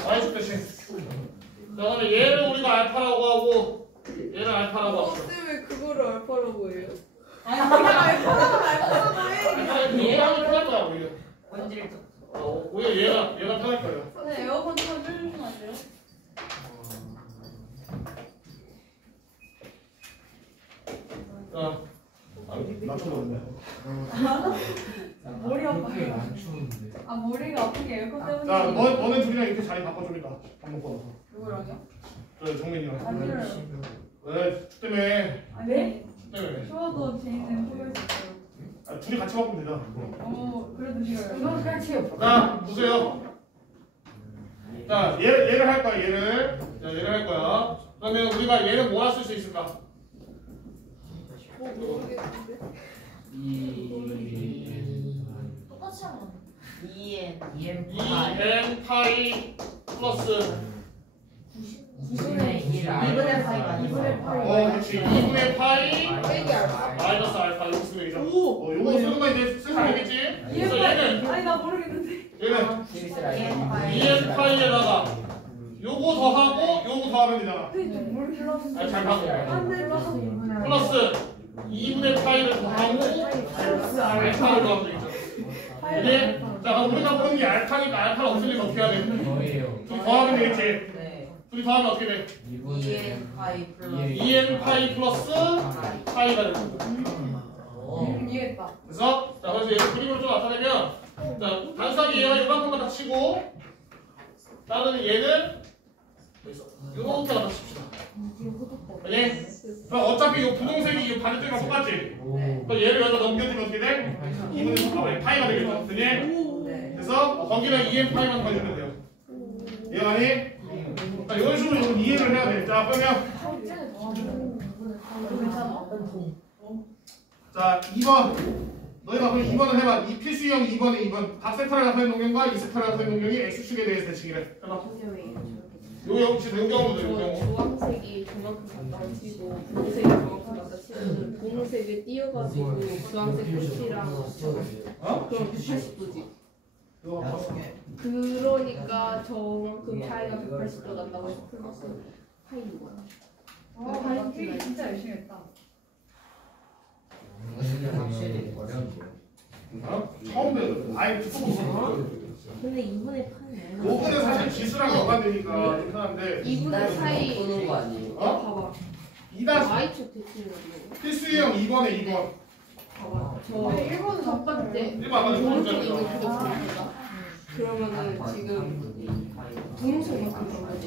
y축 대칭. 자 그다음에 얘를 우리가 알파라고 하고 얘를 알파라고 하고. 왜 그거를 알파라고 해요? 아니 그냥 알파라고 해. 아니 얘가 편할 거야 오히려. 원질 오히려 얘가 편할 거예요. 네, 에어컨 좀 해주시면 안 돼요? 자 맞춰보는데. 머리 아파. 안 추운데. 아, 머리가 아픈 게 에어컨 때문에. 자 너네 둘이랑 이렇게 자리 바꿔줍니다. 밥 먹고 나서. 누구랑요? 저 정민이랑. 안 싫어요. 왜? 축 때문에. 네? 축 때문에. 추워도 제이는 후회 있어요. 아, 둘이 같이 먹으면 되잖아. 그래도 싫어요. 이건 끝이에요. 자 보세요. 자 얘를 할 거야 얘를. 자 얘를 할 거야. 그러면 우리가 얘를 뭐라 쓸 수 있을까? 모르겠는데. 똑같이 하면 2n 파이 플러스 2분의 1 2분의 그렇지 2분의 파이 빼기 알파. 마이너스 알파 이거 쓰면 되죠. 요거 쓰는 거 이제 쓸수 있겠지? 그래서 얘는 아니, 나 모르겠는데. 얘는 2 2n 파이에다가 요거 더하고 요거 더하면 되잖아. 몰랐어. 아, 잘 하고. 안 돼. 플러스 2분의 파이를 더하고 알파를 더하면 되겠죠. 이게 자 우리가 보는 게 알파니까 알파를 없애려면 어떻게 해야 돼? 뭐예요? 둘이 더하면 되겠지. 네. 둘이 더하면 어떻게 돼? 2n 파이 플러스 2n 파이 플러스 파이가 되는 거야. 이해했다. 그래서 자 그래서 얘를 그림으로 좀 나타내면 자 단순하게 얘가 이만큼만 다 치고 다른 얘는 이렇게 갖다 칩시다. 네? 그럼 어차피 이 분홍색이 이 반대쪽이랑 똑같지? 그럼 얘를 여기다 넘겨주면 어떻게 돼? 2분의 파이가 되겠죠? 그지? 네. 그래서 거기는 2n 파이만 더해주면 돼요. 이해가니? 자 이런 식으로 이건 이해를 해야 돼. 자 그러면 자 2번 너희가 그럼 2번을 해봐. 이 필수형 2번에 2번 각 세타를 나타낸 동경과 이 세타를 나타낸 동경이 x축에 대해서 대칭이래. 해봐. 요 혹시 동경으로 요 경우. 주황색이 그만큼 갖다 치고 분홍색이 그만큼 갖다 치면 분홍색을 띄어가지고 주황색 끝이랑 어? 그럼 180도지. 이거 그러니까 저만큼 파이가 180도 난다고 해서 플러스 파이인 거야. 아, 이게 진짜 열심히 했다. 확실히 어려운데요. 어? 처음 배워. 아예 듣고 있어. 근데 2분의 8은 5분은 사실 지수랑 연관되니까 좀 편한데 2분의 파이 보는 거 아니에요? 어? 봐봐. 2다 Y축 대칭이라고. 필수형 2번에 2번. 봐봐. 저 근데 1번은 첫 번째 1번 아까 오른쪽에 있는 두 그거 보니까 그러면은 지금 분홍색만큼 된 거지.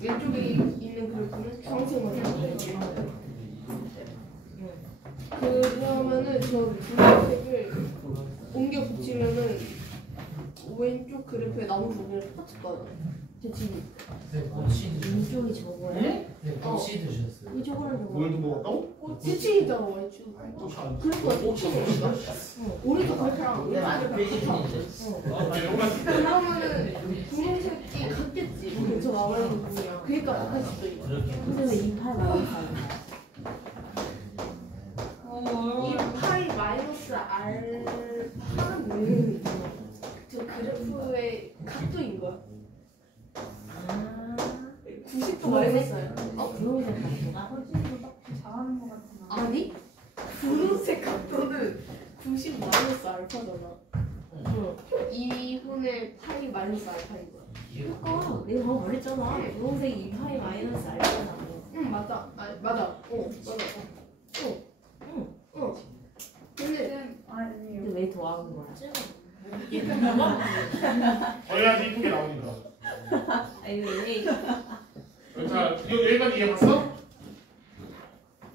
왼쪽에 있는 그래프는 주황색만큼 된 거지. 그러면은 저 분홍색을 옮겨 붙이면은 왼쪽 그래프에 남은 부분이 똑같을 거야. 대칭이. 왼쪽이 저거야? 꽃이 드셨어요? 왜 저거랑 저거? 뭘 두고 왔다고? 대칭이잖아 Y축. 그래서 대칭이니까. 오른쪽 그래프랑 네, 왼쪽 완전 그래프랑 필수인데. 아니 이거만 그러면은 분홍색이 같겠지. 저 나와있는 부분이야. 그러니까 같을 수도 있어. 근데 왜 28 나왔어? 이 파이 마이너스 알파는 저 그래프의 각도인 거야. 90도 마이너스야. 분홍색 각도가? 잘하는 것 같아. 아니? 분홍색 각도는 90 마이너스 알파잖아. 2분의 파이 마이너스 알파인 거야. 그러니까 내가 방금 말했잖아. 분홍색이 2파이 마이너스 알파잖아. 응 맞아. 맞아. 근데 아니요. 근데 왜 더하는 거야? 더해야지 이쁘게 나오니까. 아니 왜 자, 여기까지 이해 갔어?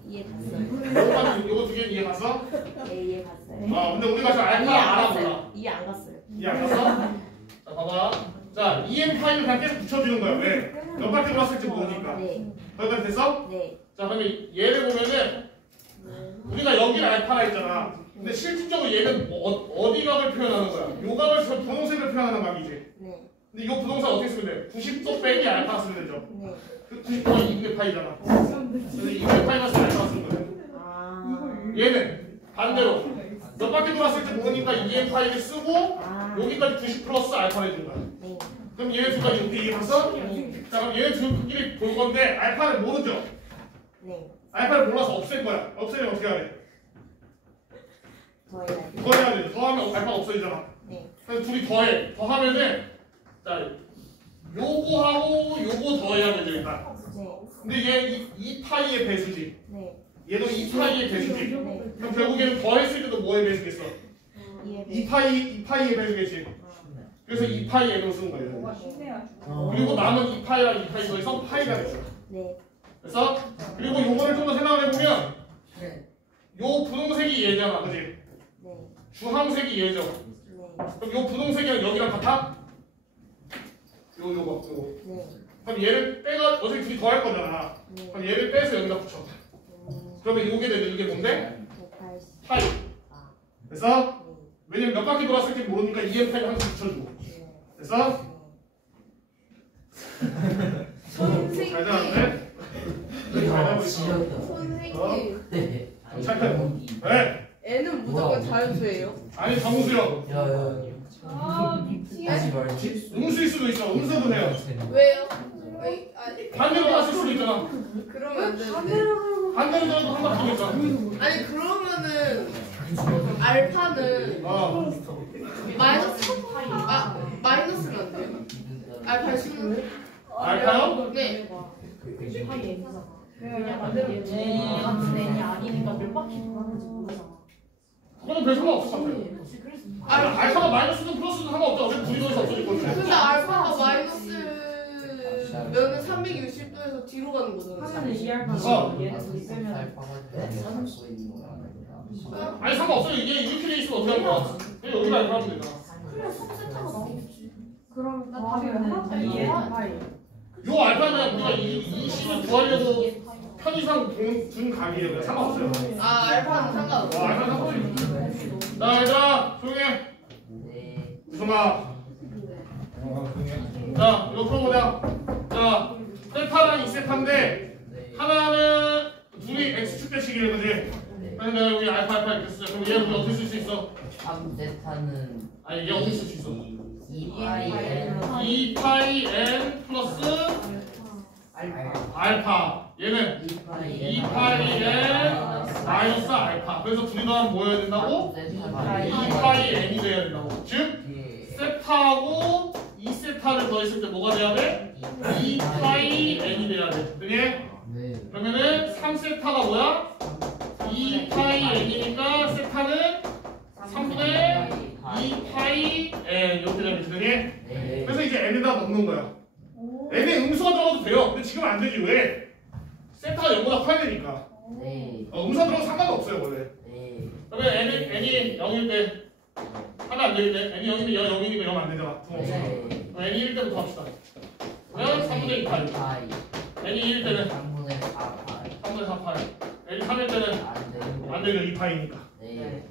이해 갔어요? 요거 두 개 이해 갔어? 네 이해 갔어요. 근데 우리가 지금 알파 알아보자. 이해 안 갔어요. 이해 안 갔어? 자, 봐봐. 자, EM5를 그냥 계속 붙여주는 거야. 왜? 몇 바퀴 돌았을지 모르니까. 네. 거기까지 됐어? 네. 자, 그러면 얘를 보면은 우리가 여기를 알파라 했잖아. 근데 실질적으로 얘는 어디 각을 표현하는 거야? 요 각을 분홍색을 표현하는 각이지. 네. 근데 이 분홍색 어떻게 쓰면 돼? 90도 빼기 알파 쓰면 되죠. 네. 그 90도가 2분의 파이잖아. 그래서 2분의 파이가 쓰면 알파 쓰는 거야. 아. 얘는 반대로 몇 바퀴 돌았을지 모르니까 EM 파이를 쓰고 아. 여기까지 90 플러스 알파를 해준 거야. 네. 그럼 얘네 두 가지 이렇게 이해 갔어? 네. 자, 그럼 얘네 둘끼리 볼 건데 알파를 모르죠? 네. 알파를 몰라서 없앨 거야. 없애면 어떻게 해야 돼? 더해야 돼. 더해야 돼. 더하면 알파가 없어지잖아. 네. 그래서 둘이 더해. 더하면은 자 요거하고 요거 더해야 되니까. 네. 근데 얘 2파이의 배수지. 네. 얘도 2파이의 배수지. 네. 그럼 결국에는 더했을 때도 뭐의 배수겠어? 이해. 2파이의 배수겠지. 그래서 2파이 n으로 쓴 거예요. 뭐가 쉽네요. 그리고 남은 2파이랑 2파이 더해서 파이가 됐어. 네. 그래서 그리고 요거를 좀 더 생각을 해보면 네. 요 분홍색이 얘잖아, 그지? 네. 주황색이 얘죠. 네. 그럼 요 분홍색이랑 여기랑 같아? 요거. 네. 그럼 얘를 빼가 어차피 둘이 더할 거잖아. 네. 그럼 얘를 빼서 여기다 붙여. 그러면 요게 되는 이게 뭔데? 180. 파이. 아. 그래서 왜냐면 몇 바퀴 돌았을지 모르니까 EM 파이를 항상 붙여주고. 네. 그래서 선생님. 잘 잡았네. 잘 잡고 있어. 선생님. 네. 잠깐. 네. N은 무조건 자연수예요. 아니 정수요. 야야. 아 미치겠다. 하지 말지. 음수일 수도 있어. 음수도 돼요. 왜요? 아니 반대로 갔을 수도 있잖아. 그러면 안 되는데. 반대로 가도 한 바퀴니까. 아니 그러면은 알파는 마이너스는 안 돼요? 알파 10은? 알파요? 네. 그냥 만들어. 같은 애니 아니니까 몇 바퀴 돌았는지 모르잖아. 그거는 별 상관없어. 알파가 마이너스든 플러스든 상관없다. 어차피 둘이 더해서 없어질 건데. 근데 알파가 마이너스면은 360도에서 뒤로 가는 거잖아. 하면은 이해할 수 어. 얘를 쓰면 아니 상관없어요. 이게 이렇게 돼 있으면 어떻게 할 거야? 그냥 여기다 알파 하면 되잖아. 그래 3세타가 나오겠지. 그럼 답이면 이해. 요 알파는 우리가 이 식을 구하려고 편의상 준 각이에요. 그냥 상관없어요. 아 알파는 상관없어. 알파는 상관없어요. 자 얘들아 조용해. 네. 우성아. 자 이거 풀어보자. 자 세타랑 2세타인데 네. 하나는 둘이 x축 대식이래 그지? 네. 그래서 내가 여기 알파 이렇게 쓰자. 그럼 얘 우리 어떻게 쓸 수 있어? 3세타는 아니 얘 어떻게 쓸 수 있어? 2파이엔 2파이 n 플러스 알파. 얘는 2파이 n 마이너스 알파. 그래서 둘이 더하면 뭐 해야 된다고? 2파이 n이 돼야 된다고. 즉 세타하고 2세타를 더했을 때 뭐가 돼야 돼? 2파이 n이 돼야 돼. 그지? 네. 그러면은 3세타가 뭐야? 2파이 n이니까 세타는 3분의 2파이 n 이렇게 되는 거지. 네. 그래서 이제 n에다 넣는 거야. n에 음수가 들어가도 돼요. 근데 지금 안 되지. 왜? 세타가 0보다 커야 되니까. 네. 음수가 들어가도 상관없어요 원래. 네. 그러면 n이 0일 때 하면 안 되겠네. n이 0이면 0이니까 0 안 되잖아. 그럼 네. n이 1 때부터 합시다. 그러면 3분의 2파이. n이 1 때는 3분의 4파이. 3분의 4파이. n이 3일 때는 안 되는 안 되죠. 2파이니까. 네.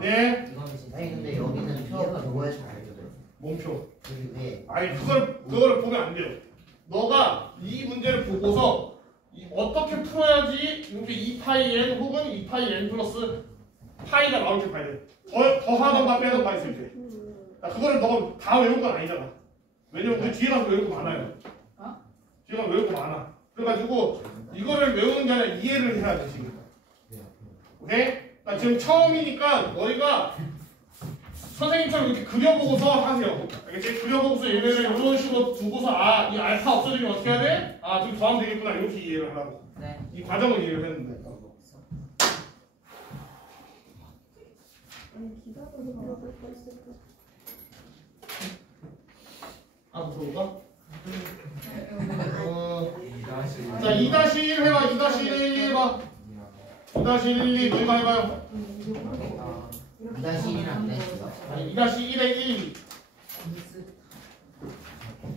네. 아니 근데 여기는 표가 뭐에 잘 알려줘요? 몸표. 여기 위에 아니 그걸 보면 안 돼요. 너가 이 문제를 보고서 어떻게 풀어야지 이렇게 2파이 n 혹은 2파이 n 플러스 파이가 나올지 봐야 돼. 더하던가 빼던가 있을 때. 그거를 너가 다 외운 건 아니잖아. 왜냐면 우리 뒤에 가서 외울 거 많아요. 뒤에 가서 외울 거 많아. 그래가지고 이거를 외우는 게 아니라 이해를 해야 돼 지금. 오케이? 지금 처음이니까 너희가 선생님처럼 이렇게 그려보고서 하세요. 알겠지? 그려보고서 얘네를 이런 식으로 두고서 아, 이 알파 없어지면 어떻게 해야 돼? 아, 좀 더하면 되겠구나. 이렇게 이해를 하라고. 네. 이 과정을 이해를 했는데. 아니 기다려서 물어볼 거 있을까? 아, 물어볼까? 자, 2-1 해봐. 2-1 해봐. 2-1, 2 너희가 해봐요. 2-1이랑 넷이요. 아니, 2-1에 1.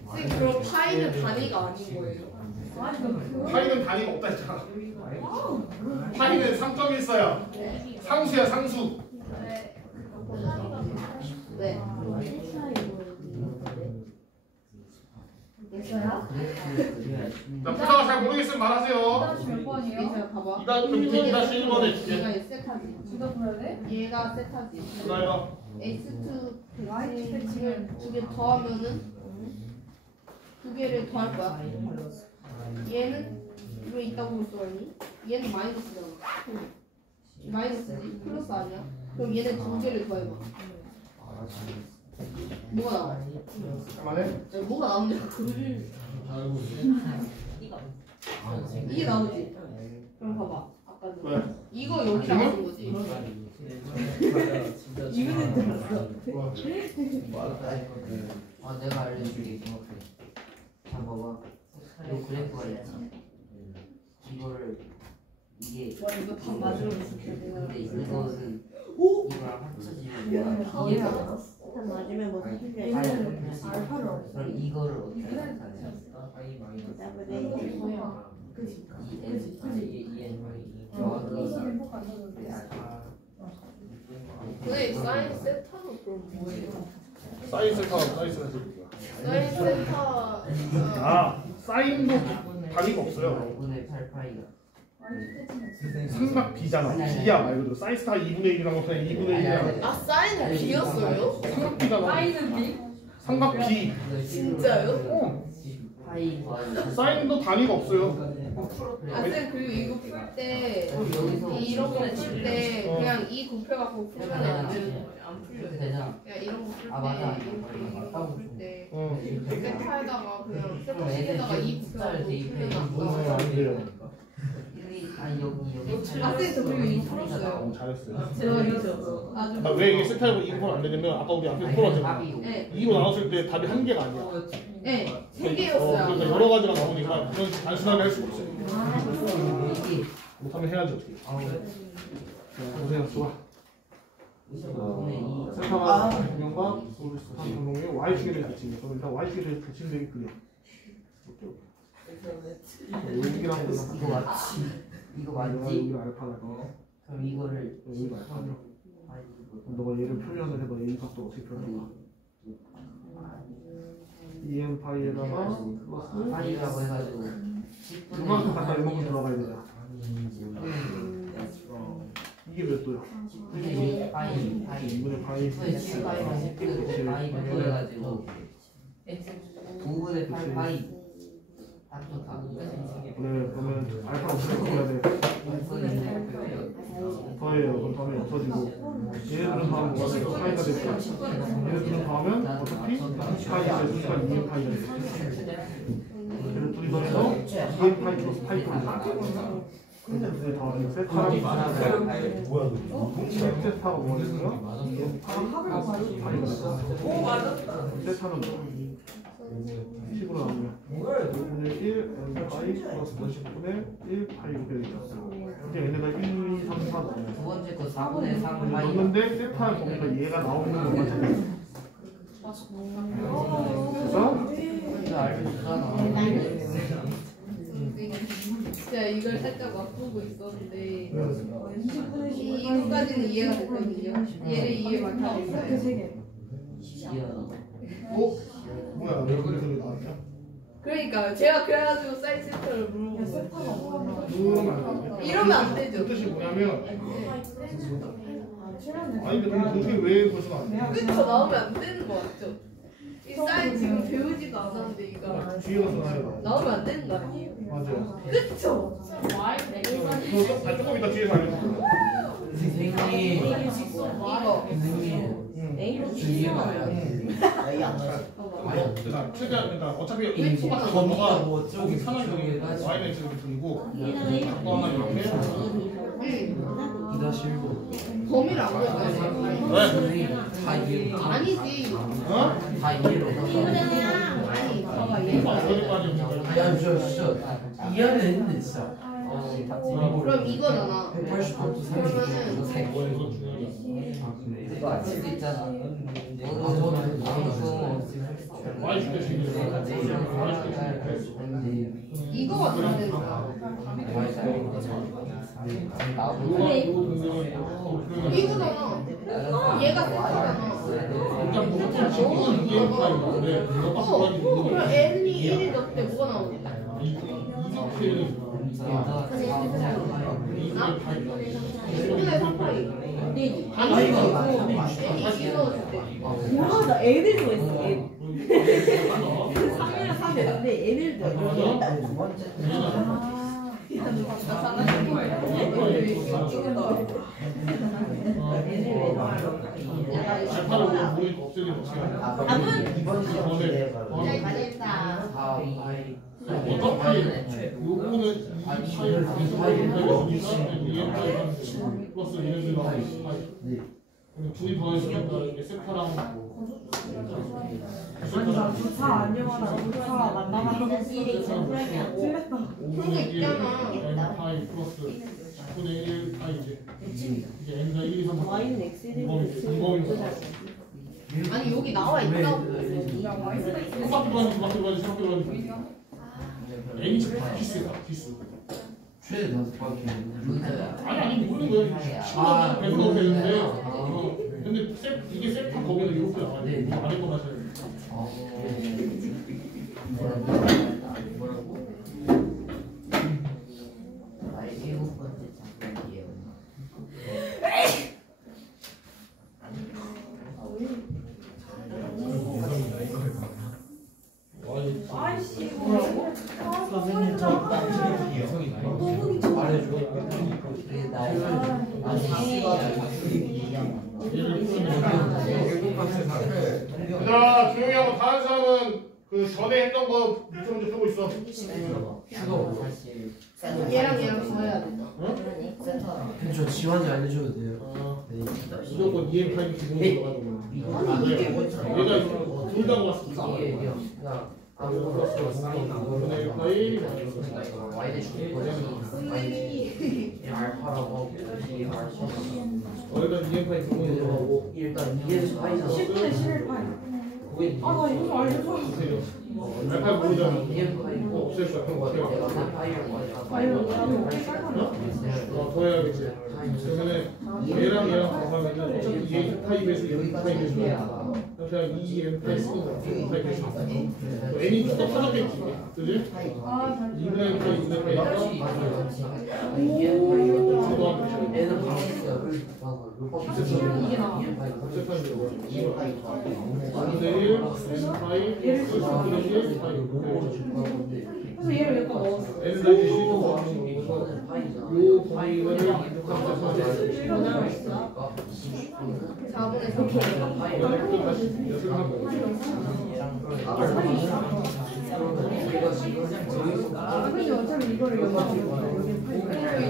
선생님 그럼 파이는 단위가 아닌 거예요? 파이는 단위가 없다 했잖아. 파이는 3.14야. 상수야, 상수. 네. 됐어요? 자, 부사가 잘 모르겠으면 말하세요. 다시 몇 번이에요? 얘가 봐봐. 그 밑에 2-1번에 얘가 줄게. 세타지. 둘다 풀어야 돼? 얘가 세타지. 나 해봐. H2 대칭을 두 개 더하면은 두 개를 더할 거야. 얘는 왜 있다고 볼 수가 있니? 얘는 마이너스잖아. 마이너스지? 플러스 아니야? 그럼 얘는 두 개를 더해봐. 뭐가 나와? 말해. 뭐가 나오냐? 글을 이게 나오지? 그럼 봐봐. 아까 왜? 이거 여기 나오는 거지? 이거는 들었어. 아, 내가 알려줄게. 정확해. 자, 봐봐. 이 그래프가 있지. 이거를 이게 와 이거 다 맞으면 진짜 내가 근데 이거는 이거랑 합쳐지면 뭐야? 이게 다 맞으면 뭐 알파를 그럼 이거를 어떻게 나타내요? 근데 사인 세타는 그럼 뭐예요? 사인 세타, 사인 세타 드릴게요. 사인 세타 아, 사인도 단위가 없어요. 2분의 8파이가 삼각 B잖아. B야 말 그대로. 사인 스타 2분의 1이라고 그냥 2분의 1이야. 아 사인은 B였어요? 삼각 B잖아. 사인은 B? 삼각 B. 진짜요? 어. 파이 사인도 단위가 없어요. 아 쌤 그리고 이거 풀때 여기서 이런 거 풀 때 그냥 이 곱해갖고 풀면 안 되는 거예요? 안 이렇게 풀려요? 되잖아. 그냥 이런 거 풀 때 아, 맞아. 이런 거 풀 때 어. 세타에다가 그냥 세타 그럼 애들 식에다가 이 숫자를 곱해갖고 대입해. 풀면 안 돼요. 아니 여기 아 쌤 저 그리고 이거 풀었어요. 어, 잘했어요. 제가 이거 아주 아, 왜 이게 세타이고 2로 안 되냐면 아까 우리 앞에서 풀었잖아. 네. 2로 나눴을 때 답이 한 개가 아니야. 네, 세 그러니까 개였어요. 여러 가지가 나오니까 그건 단순하게 할 수가 없어요. 이게 못하면 해야지 어떻게. 고생했어. 세타가 공룡과 공룡의 Y축에 대치. 그럼 일단 Y축에 대치는 되게 그려. 여기랑 이거 맞지? 이거 맞지? 여기 알파다. 그럼 이거를 여기가 알파다. 너가 얘를 표현을 해봐. 이 값도 어떻게 표현할까? 2n 파이에다가 플러스 파이라고 해가지고 이만큼 갖다 이만큼 들어가야 되잖아. 이게 몇 도야? 10분의 파이 2분의 파이 10분의 7파이랑 10분의 파이를 더해가지고 5분의 8파이 딱 좋다. 네, 그러면 알파 어떻게 해야 돼? 더해요. 그럼 더하면 없어지고 얘네들은 더하면 뭐가 돼? 파이가 되고 얘네들은 더하면 어차피 파이가 되니까 2n 파이가 돼. 얘를 둘이 더해서 2n 파이 플러스 파이가 돼. 근데 더하면 세타랑 세타가 뭐가 되고요? 2n 파이가 돼. 오 맞았다. 세타는 뭐? 10으로 나오면 5분의 1 n 파이 플러스 10분의 1 파이 이렇게 되죠. 이제 얘네가 1, 2, 3, 4 넣어요. 두 번째 거 4분의 3 파이 넣는데 세타 보니까 얘가 나오는 것만 찾아요. 그래서 이거 알려주잖아. 제가 이걸 살짝 맛보고 있었는데 이거까지는 이해가 됐거든요. 얘를 이해 못하겠어요. 어? 뭐야 왜 그래 소리 나왔냐? 그러니까 제가 그래가지고 사인 세타를 물어봤어요. 이러면 안 돼. 이러면 안 되죠. 그 뜻이 뭐냐면 아니 근데 그게 왜 벌써 나왔냐? 그쵸 나오면 안 되는 거 맞죠? 이 사인 지금 배우지도 않았는데 이거 뒤에 가서 나와요. 나오면 안 되는 거 아니에요? 맞아요. 그쵸? 조금 이따 뒤에서 알려줄게요. 이거 A 안 나왔어. 자, 최대한 그러니까 어차피 X가 넘어가 여기 상황이 Y는 지금 들고 또 하나 이렇게 범위를 안 보여가지고 왜? 아니지. 어? 아니 봐봐 얘. 이해는 했는데 진짜 그럼 이거잖아. 180도 그러면은 이거 아침도 있잖아. Y 줄때 지금 이거가 돼야 되는 거야. 이거잖아. 얘가 됐잖아. 일단 무조건 지금은 이게 파이인데 그럼 n이 1이 넣을 때 뭐가 나오는데? 이렇게 근데 3파이. 아니 아니, 이거 이거 n이 2 넣었을 때. 와, 나 애를 좋아했어. 애. 3이랑 3이 근데 애를 좋아했어. 두 번째. 알파를 우리 없애는 어떻게 하냐? 이번 시험 기대해 어떤 파일? 요거는 이 파일 플러스 얘네들과 파일. 둘이 더해주니까 이게 세타랑 아니, 나 부차 안녕하라. 부차 만나라. 틀렸다. 그런 거 있잖아. n 파이 플러스 10분의 1 파이 이제 n가 1, 2, 3, 4 Y는 X를 이범인 거 아니 여기 나와 있다고. 생각해도 하니 생각해도 하니 생각해도 하니 n이 기스야 기스 최대 5바퀴 아니 모르는 거예요. 아, 10만 배수가 되는데 근데 이게 세타 거기는 이렇게 나와야 돼. 아래 거 맞아야 돼. 일곱 번째 작품이에요. 아이씨, 뭐라고? 선생님 저 남친이요. 말해줘 그래 나 얘들아 조용히 하고 다른 사람은 그 전에 했던 거 문제 쓰고 있어. 사실 얘랑 더해야 돼. 저 지환이 알려줘도 돼요? 네. 무조건 EM5 기본으로 가는 거야. 얘가 둘 다 모았어. 분의 1파이 거기다 EM5 기본으로 하고 일단 이게 스파이잖아 10분의 11파이. 아, 나 이거 알려줘. 알파 모르잖아. 이게 없앨 거야. 아, 이거 나도 어떻게 깔거나. 더 해야겠지. 그러면은 얘랑 더하면은 어차피 얘 타입에서 여기 타입에서 그냥 2M 타입 쓰는 거야. 타입에서 n이 또 터졌겠지. 그지? 아, 잘 2분의 1 타입 2분의 1 애는 바로 이게 나와. 그래서 얘를 여기다 넣었어. 요 파이는 4분의 3. 다시 연습하고 아, 근데 어차피 이거를 여기다 그리고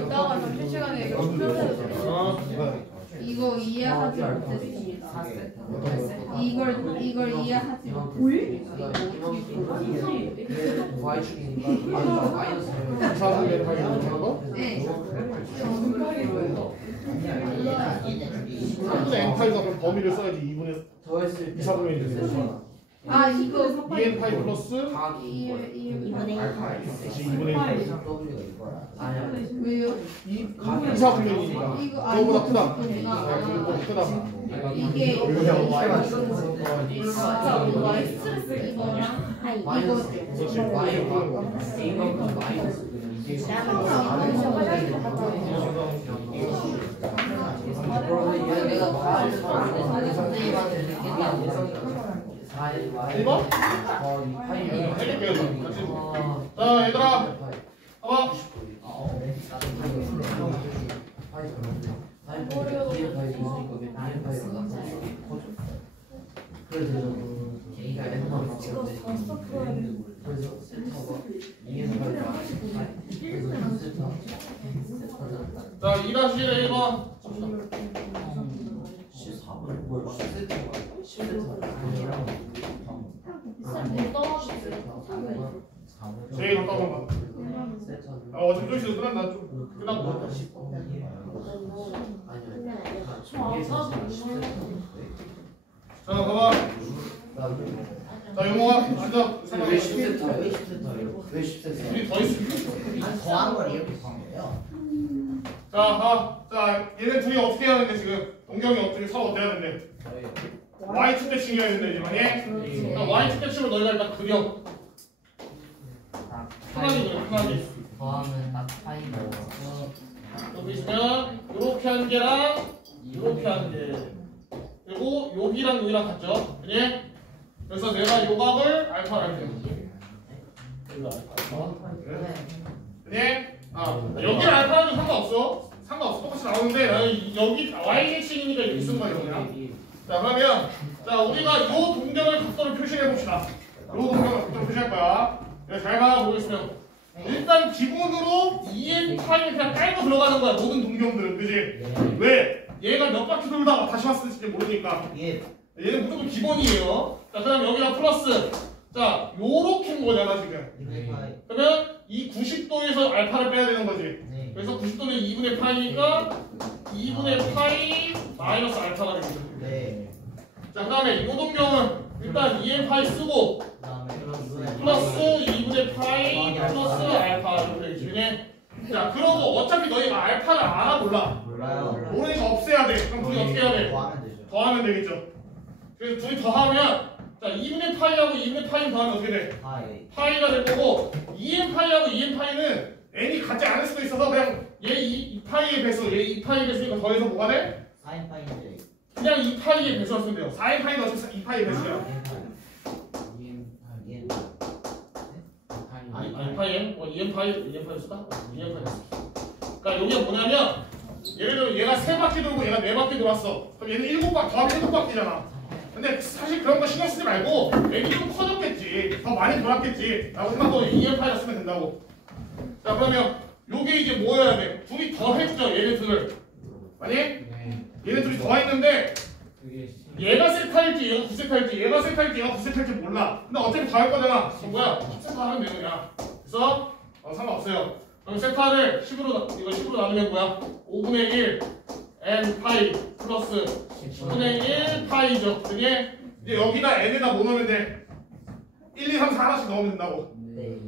이따가 점심시간에 이거 풀어줘야 이거 이해하지 못했습니다. 이걸 이해하지 못했습니다. 사분의 파이는 저거? 네. 3분의 n 파이가 그럼 범위를 써야지 2분의 더했을 2, 4분의 1 되죠. 아 이거 2n 파이 플러스 이번에 2분의 1 아니야 왜요? 2, 4분의 1이니까 이거 그거보다 크다. 이거구나. 크다. 이게 그냥 스트레스 이거랑 마이너스 그렇지. A만큼 마이너스 그러면 얘가 다 선생님한테 느낀다는 예상이 1번? 파이를 해볼게요. 자 얘들아 봐봐. 2에서 파이 자 2-1번 14번 뭐야 10세트가 10세트가 제일 가까운 거 어차피 좀 있어도 끝난다 좀 끝나고 자 봐봐 자 용호가 진짜 왜 10세트예요? 왜 10세트예요? 왜 10세트예요? 우리 더 있어 아니 더한 걸 이렇게 구한 거예요. 자 얘네 둘이 어떻게 해야 하는데 지금 동경이 어떻게 서로 어떻게 해야 되는데 Y축 대칭 해야 되는데 이번에 Y축 대칭으로 너희가 일단 그려 편하게 그려 편하게 더하면 딱 파이가 여기 있으면 요렇게 한 개랑 요렇게 한 개 그리고 여기랑 여기랑 같죠? 그지? 그래서 내가 요 각을 알파를 할게요 여기가 알파 그지? 여기를 알파 하면 상관없어 똑같이 나오는데 나는 여기 Y 대칭이니까 여기 쓴 거예요 그냥 자 그러면 자 우리가 요 동경을 각도로 표시해 봅시다 요 동경을 각도로 표시할 거야 잘 봐보겠으면 일단 기본으로 EN 파이를 그냥 깔고 들어가는 거야 모든 동경들은 그지? 왜? 얘가 몇 바퀴 돌다가 다시 왔을지 모르니까 예. 얘는 무조건 기본이에요 자 그다음 여기다 플러스 자 요렇게인 거잖아 지금 2분의 파이. 그러면 이 90도에서 알파를 빼야 되는 거지 네. 그래서 90도는 2분의 파이니까 2분의 파이 마이너스 알파가 되겠죠 네. 자 그 다음에 이 동경은 일단 2n 파이 쓰고 그다음에 플러스 2분의 파이 플러스 알파 이렇게 되겠지 자 그러고 어차피 너희가 알파를 알아 몰라 몰라요. 모르니까 없애야 돼 그럼 둘이 어떻게 해야 돼? 더하면 되죠. 더하면 되겠죠 그래서 둘이 더하면 자 2분의 파이하고 2분의 파이 더하면 어떻게 돼? 파이. 파이가 될 거고 2n 파이하고 2n 파이는 n이 같지 않을 수도 있어서 그냥 얘 2파이의 배수 얘 2파이의 배수니까 더해서 뭐가 돼? 4인 파이인데. 그냥 2파이의 배수가 쓰면 돼요 4n 파이는 어차피 2파이의 배수야 아니 2파이 2n 파이 쓸까? 2n 파이 그러니까 여기가 뭐냐면 예를 들어 얘가 3바퀴 돌고 얘가 4바퀴 돌았어 그럼 얘는 7바퀴 더하면 7바퀴잖아 근데 사실 그런 거 신경 쓰지 말고 n이 좀 커졌겠지 더 많이 돌았겠지 라고 생각하고 2n 파이를 쓰면 된다고 자 그러면 요게 이제 뭐여야 돼? 둘이 더 했죠 얘네 둘을 아니? 얘네 둘이 더 했는데 얘가 세타일지 얘가 9세타일지 얘가 세타일지 얘가 9세타일지 몰라 근데 어차피 다 할 거잖아 그럼 뭐야? 세타 하면 되는 거야 그래서 상관없어요 그럼 세타를 10으로 이거 10으로 나누면 뭐야? 5분의 1 n 파이 플러스 10분의 1 파이죠 그게 이제 여기다 n에다 뭐 넣으면 돼? 1, 2, 3, 4 하나씩 넣으면 된다고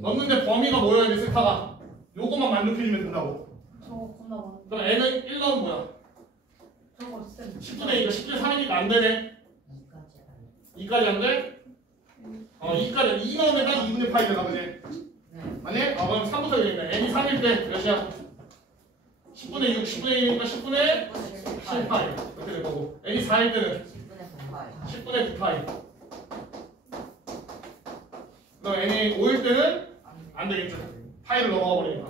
넣는데 범위가 뭐여야 돼 세타가 요거만 만족해주면 된다고 저거 겁나 많아. 그럼 n은 1 넣으면 뭐야? 저거 쌤. 10분의 2가 10분의 3이니까 안 되네 2까지 안 돼? 2까지 2 넣으면 딱 2분의 파이 되나 그지? 아니? 그럼 3부터 되겠네 n이 3일 때 몇이야? 10분의 6, 10분의 1이니까 10분의 10파이 이렇게 될 거고 n이 4일 때는 10분의 9파이 그럼 n이 5일 때는 안 되겠죠 파이를 넘어가 버리니까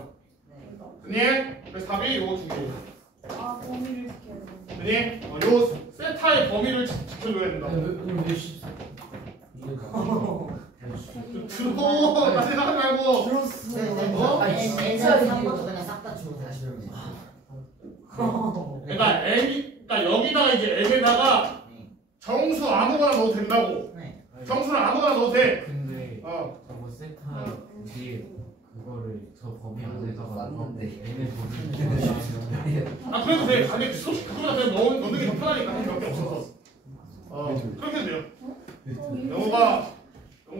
됐니? 그래서 답이 요거 두 개예요 아, 범위를 지켜야 돼. 됐니? 요 세타의 범위를 지켜줘야 된다 왜 10? 들어 다시 생각하지 말고 어? N자리 이거 그냥 싹 다 주고 다시 들면 그러니까 그러니까 여기다가 이제 n에다가 정수 아무거나 넣어도 된다고 네. 정수는 아무거나 넣어도 돼 근데 어. 저거 세타 뒤에 그거를 저 범위 안에다가 쌌는데. 얘네 범위 아 그래도 돼 근데 솔직히 그거보다 그냥 넣는 게 더 편하니까 한 몇개 없어서 그렇게 돼요 영호가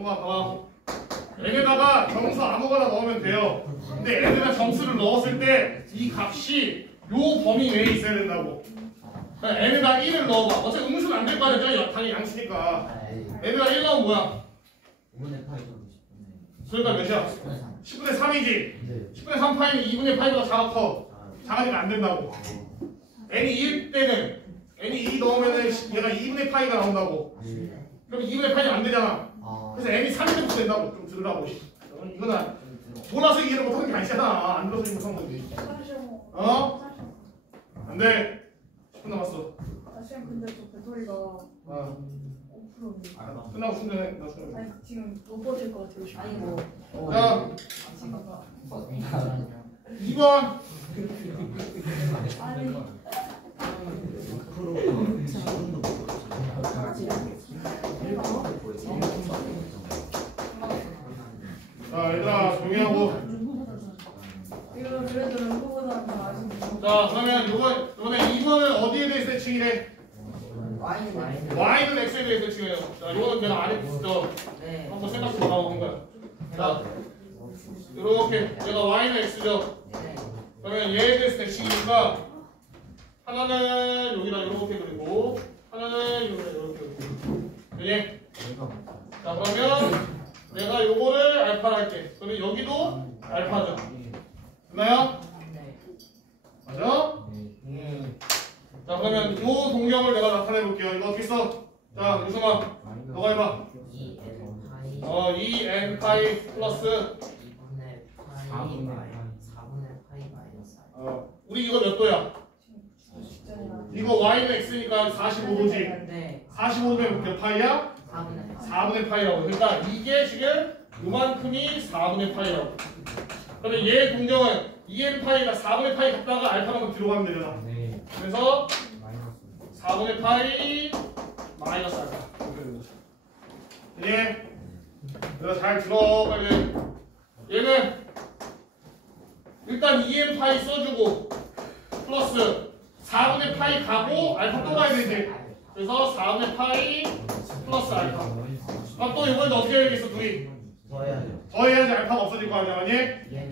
봐봐 n에다가 정수 아무거나 넣으면 돼요 근데 n에다 정수를 넣었을 때 이 값이 요 범위 내에 있어야 된다고 그러니까 n에다 1을 넣어봐 어차피 음수는 안 될 거 아니야 당연히 양수니까 n에다 1 넣으면 뭐야 5분의 파이 그러니까 몇이야? 10분의 3이지 10분의 3파이는 2분의 파이보다 작아니까 안 된다고 n이 1 때는 n이 2 넣으면은 얘가 2분의 파이가 나온다고 그럼 2분의 파이는 안 되잖아 그래서 n이 3이면 된다고 좀 들으라고 이거는 몰라서 이해를 못하는 게 아니잖아 안 들어서 이해 못한 거지 어? 안 돼 10분 남았어 아, 쌤 근데 저 배터리가 끝나고 충전해. 나 충전해. 아니 지금 못 버틸 것 같아요. 아니 뭐 자, 잠깐만요. 2번. 아니 자, 얘들아, 조용히 하고. 이거 그래도 런거보다 더 아쉽네. 자, 그러면 이번에 2번은 어디에 대해 세칭이래? y는 x에 대해 세칭해요. 자, 이거는 내가 안 했죠. 네. 한번 생각 좀 나오는 거야. 자, 이렇게 내가 y는 x죠. 네. 그러면 얘에 대해서 대칭이니까 하나는 여기다 이렇게 그리고 하나는 여기다 이렇게 그리고. 네. 자, 그러면 내가 요거를 알파로 할게. 그러면 여기도 알파죠. 됐나요? 네. 맞아? 자, 그러면 요 동경을 내가 나타내 볼게요. 이거 어떻게 써? 자, 유승아, 너가 해봐. 2n 파이 플러스 2분의 파이 4분의 파이 마이너스 우리 이거 몇 도야? 이거 y는 x니까 45도지. 네. 45도면 몇 파이야? 4분의 4분의 파이라고. 그러니까 이게 지금 요만큼이 4분의 파이라고. 그러면 얘 동경은 2n 파이가 4분의 파이 갔다가 알파만큼 뒤로 가면 되잖아. 네. 그래서 4분의 파이 마이너스 알파. 이렇게 되는 거죠. 예? 내가 잘 들어 빨리. 얘는 일단 2n 파이 써주고 플러스 4분의 파이 가고 알파 또 가야 되지. 그래서 4분의 파이 플러스 알파. 아, 또 이번에 어떻게 해야겠어 둘이? 더해야지 알파가 없어질 거 아니야, 아니?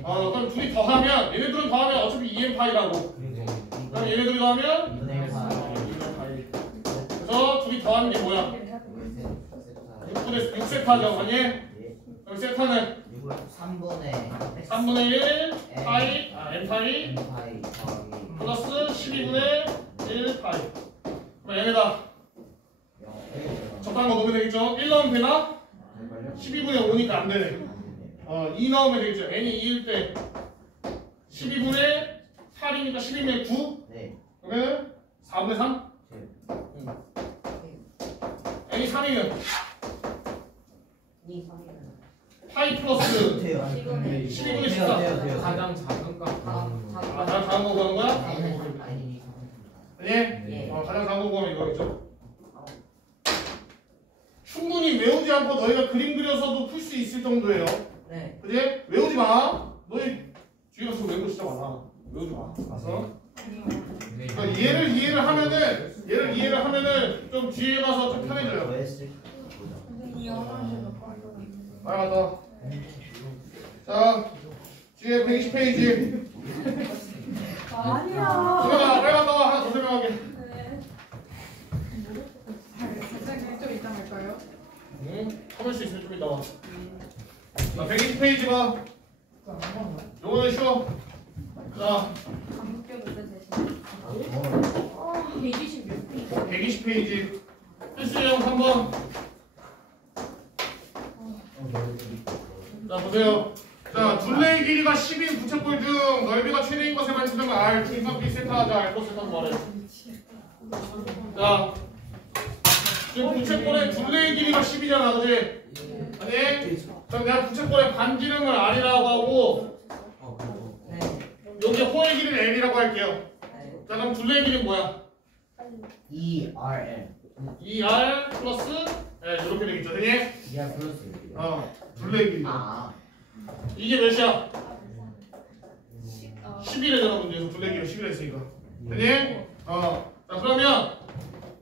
그럼 둘이 더하면 얘네들은 더하면 어차피 2n 파이라고. 그럼 얘네들이 더하면 2n 파이. 그래서 둘이 더하는 게 뭐야? 6세타죠, 아니? 그럼 세타는 3분의 1 파이, n 파이 플러스 12분의 1 파이. 그럼 얘네다 적당한 거 넣으면 되겠죠? 1 넣으면 되나? 12분의 5니까 안 되네. 2 넣으면 되겠죠? n이 2일 때 12분의 8이니까 12분의 9? 그러면 4분의 3? n이 3이면 파이 플러스 12분의 14. 가장 작은 값 구하는 거. 가장 작은 거 구하는 거야? 아니 예? 가장 작은 거 구하면 이거겠죠? 충분히 외우지 않고 너희가 그림 그려서도 풀 수 있을 정도예요. 네. 그지? 외우지 마. 너희 뒤에 가서 외우는 거 진짜 많아. 외우지 마. 알았어? 네. 그러니까 얘를 이해를 하면은 좀 뒤에 가서 좀 편해져요. 선생님이 화장실 몇 번? 빨리 갔다. 자, 뒤에 120페이지. 아니야. 들어가, 빨리 갔다 와. 하나 더 설명하게. 네. 선생님 좀 이따 갈까요? 응? 참을 수 있으면 좀 이따 와. 자, 120페이지 봐. 요거는 쉬워. 자, 안 묶여도 돼 대신. 120페이지. 필수형 3번. 자, 보세요. 자, 둘레의 길이가 10인 부채꼴 중 넓이가 최대인 것에만 주는 R 중상 B 세타하자 R 플러스 세타는 뭐래? 자, 지금 부채꼴의 둘레의 길이가 10이잖아, 그지? 아니? 그럼 내가 부채꼴의 반지름을 R이라고 하고 네. 여기 호의 길이를 L이라고 할게요. 네. 자, 그럼 둘레의 길이는 뭐야? ERL 2R 플러스 L 이렇게 되겠죠, 그지? ER 플러스 둘레의 길이. 이게 몇이야? 11이잖아, 문제에서 둘레의 길이 11을 했으니까. 그지? 자, 그러면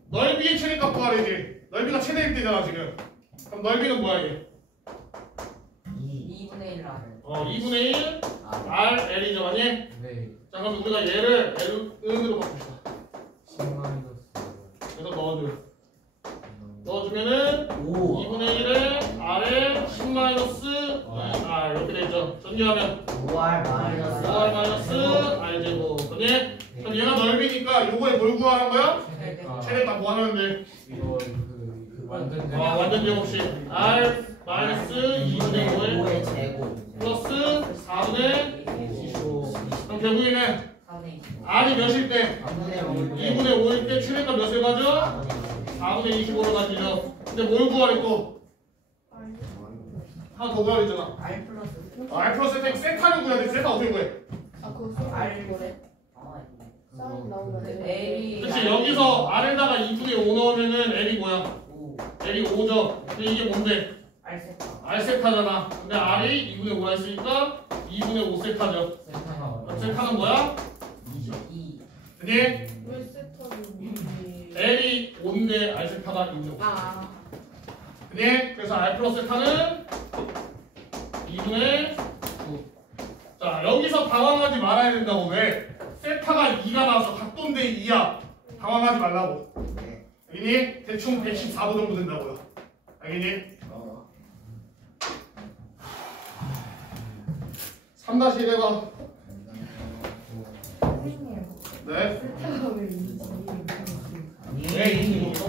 넓이의 최대값 구하래지. 넓이가 최대일 때잖아, 지금. 그럼 넓이는 뭐야, 이게? 2분의 1 R 2분의 1 R L이죠, 맞니? 네. 자, 그럼 우리가 얘를 L은으로 바꿉시다. 10 마이너스. 그래서 넣어주면은 2분의 1에 R에 10 마이너스 2R 이렇게 되죠. 전개하면 5R 5R 마이너스 R 제곱. 그니? 그럼 얘가 넓이니까 요거에 뭘 구하는 거야? 최대값 뭐 하면 돼? 이거 그 완전 완전 제곱식 R 마이너스 2분의 5에 5의 제곱 플러스 4분의 25. 그럼 결국에는 4분의 25 R이 몇일 때? 3분의 5 2분의 5일 때 최대값 몇을 가져? 4분의 25로 가지죠. 근데 뭘 구하랬고? 하나 더 구하랬잖아. R 플러스 R 플러스 세타를 구해야 돼. 세타 어떻게 구해? 아 그거 알 거래. 사인 나오면 A 그렇지. 여기서 R에다가 2분의 5 넣으면은 L이 뭐야? 오 L이 5죠. 근데 이게 뭔데? R 세타 R 세타잖아. 근데 R이 2분의 5가 있으니까 2분의 5 세타죠. 세타가 세타는 뭐야? 2 그니 왜 세터는 L이 5인데 R 세타가 2분의 5. 아 그니 그래서 R 플러스 세타는 2분의 9. 자 여기서 당황하지 말아야 된다고. 왜? 세타가 2가 나와서 각도인데 2야. 당황하지 말라고. 네 알겠니? 대충 114도 정도 된다고요. 알겠니? 3-1 해봐. 선생님 네? 세타가 왜 이지? 왜 2분의 5죠?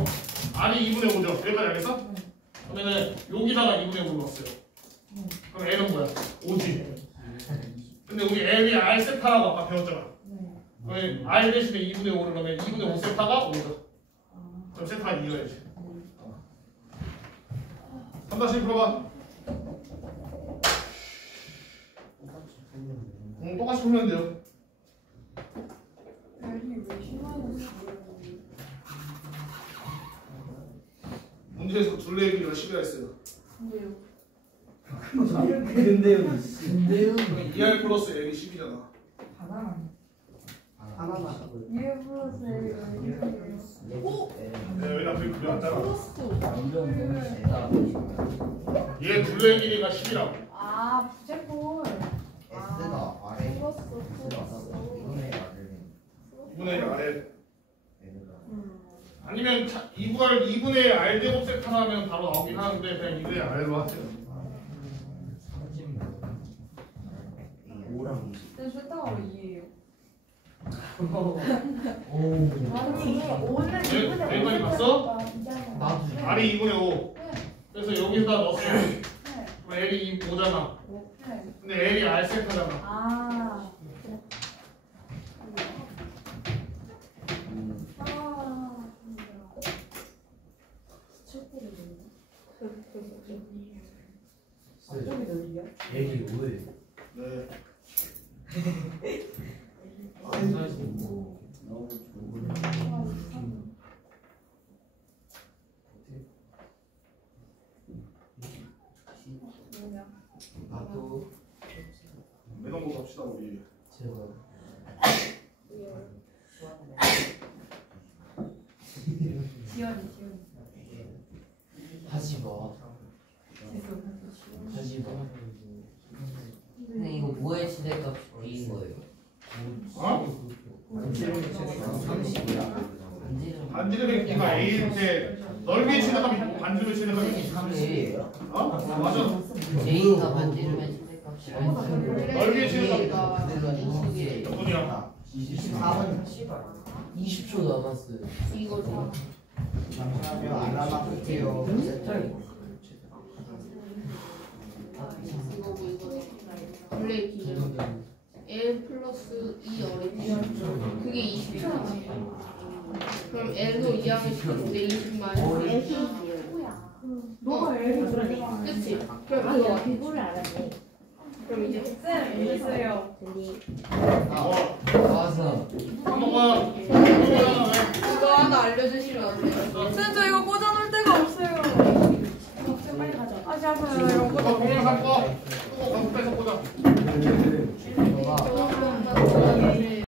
R이 2분의 5죠. 여기까지 알겠어? 그러면은 여기다가 2분의 5를 넣었어요. 그럼 L은 뭐야? 5지. 근데 우리 L이 R 세타라고 아까 배웠잖아. 그러면 R 대신에 2분의 5를 넣으면 2분의 5 세타가 5죠. 그럼 세타가 2여야지. 3-1 풀어봐. 똑같이 풀면 돼요. 별이 왜 심하는지 문제에서 둘레의 길이가 10이라 했어요. 근데요. 근데요. 근데요. 그럼 2R 플러스 L이 10이잖아. 바나나. 하나만 U 플러스 L. 오! 네, 왜 나중에 그게 왔잖아. 플러스 얘 둘레의 길이가 10이라고. 아 부채꼴. S가 R에 플러스 S가 플러스 2분의 R을 2분의 R에 L가 아니면 2분의 R 제곱 세타나 하면 바로 나오긴 하는데 그냥 2분의 R로 하세요. 5랑 20 근데 세타가 왜 2예요? 아니 오늘 여기까지 봤어? 나도. R이 2분의 5. 그래서 여기다 넣었어. 네. 그럼 L이 5잖아. 네. 근데 L이 R 세타잖아. 아. 얘기 5에. 네. 너무 나도 매번 거 갑시다 우리. 제가 지연이. 하지 마. 하지 마. 근데 이거 뭐의 시대값 B인 거예요? 어? 반지름의 길이가 A인데 넓이의 최대값이 있고 반지름의 최대값이 있고. 30이에요? 어? 맞아. J가 반지름의 시대값이 넓이의 최대값이 있고. 이게 몇 분이야? 24분 20초 남았어요. 이거죠. 잠시만요 알람 할게요 이거고 이거 블랙 기준 L 플러스 2 어린이 그게 20이지. 그럼 L로 2하면 10인데 20 마이너스 너가 L을 들어가. 그치? 그럼 이거 그거를 알았네. 그럼 이제 쌤 있어요. 어. 맞아. 한번만. 이거 하나 알려주시면 안 돼요? 쌤 저 이거 꽂아놓을 데가 없어요. 쌤 빨리 가자. 아 잠깐만요. 이거 꽂아. 공을 갖고 또 강북에서 보자. 너가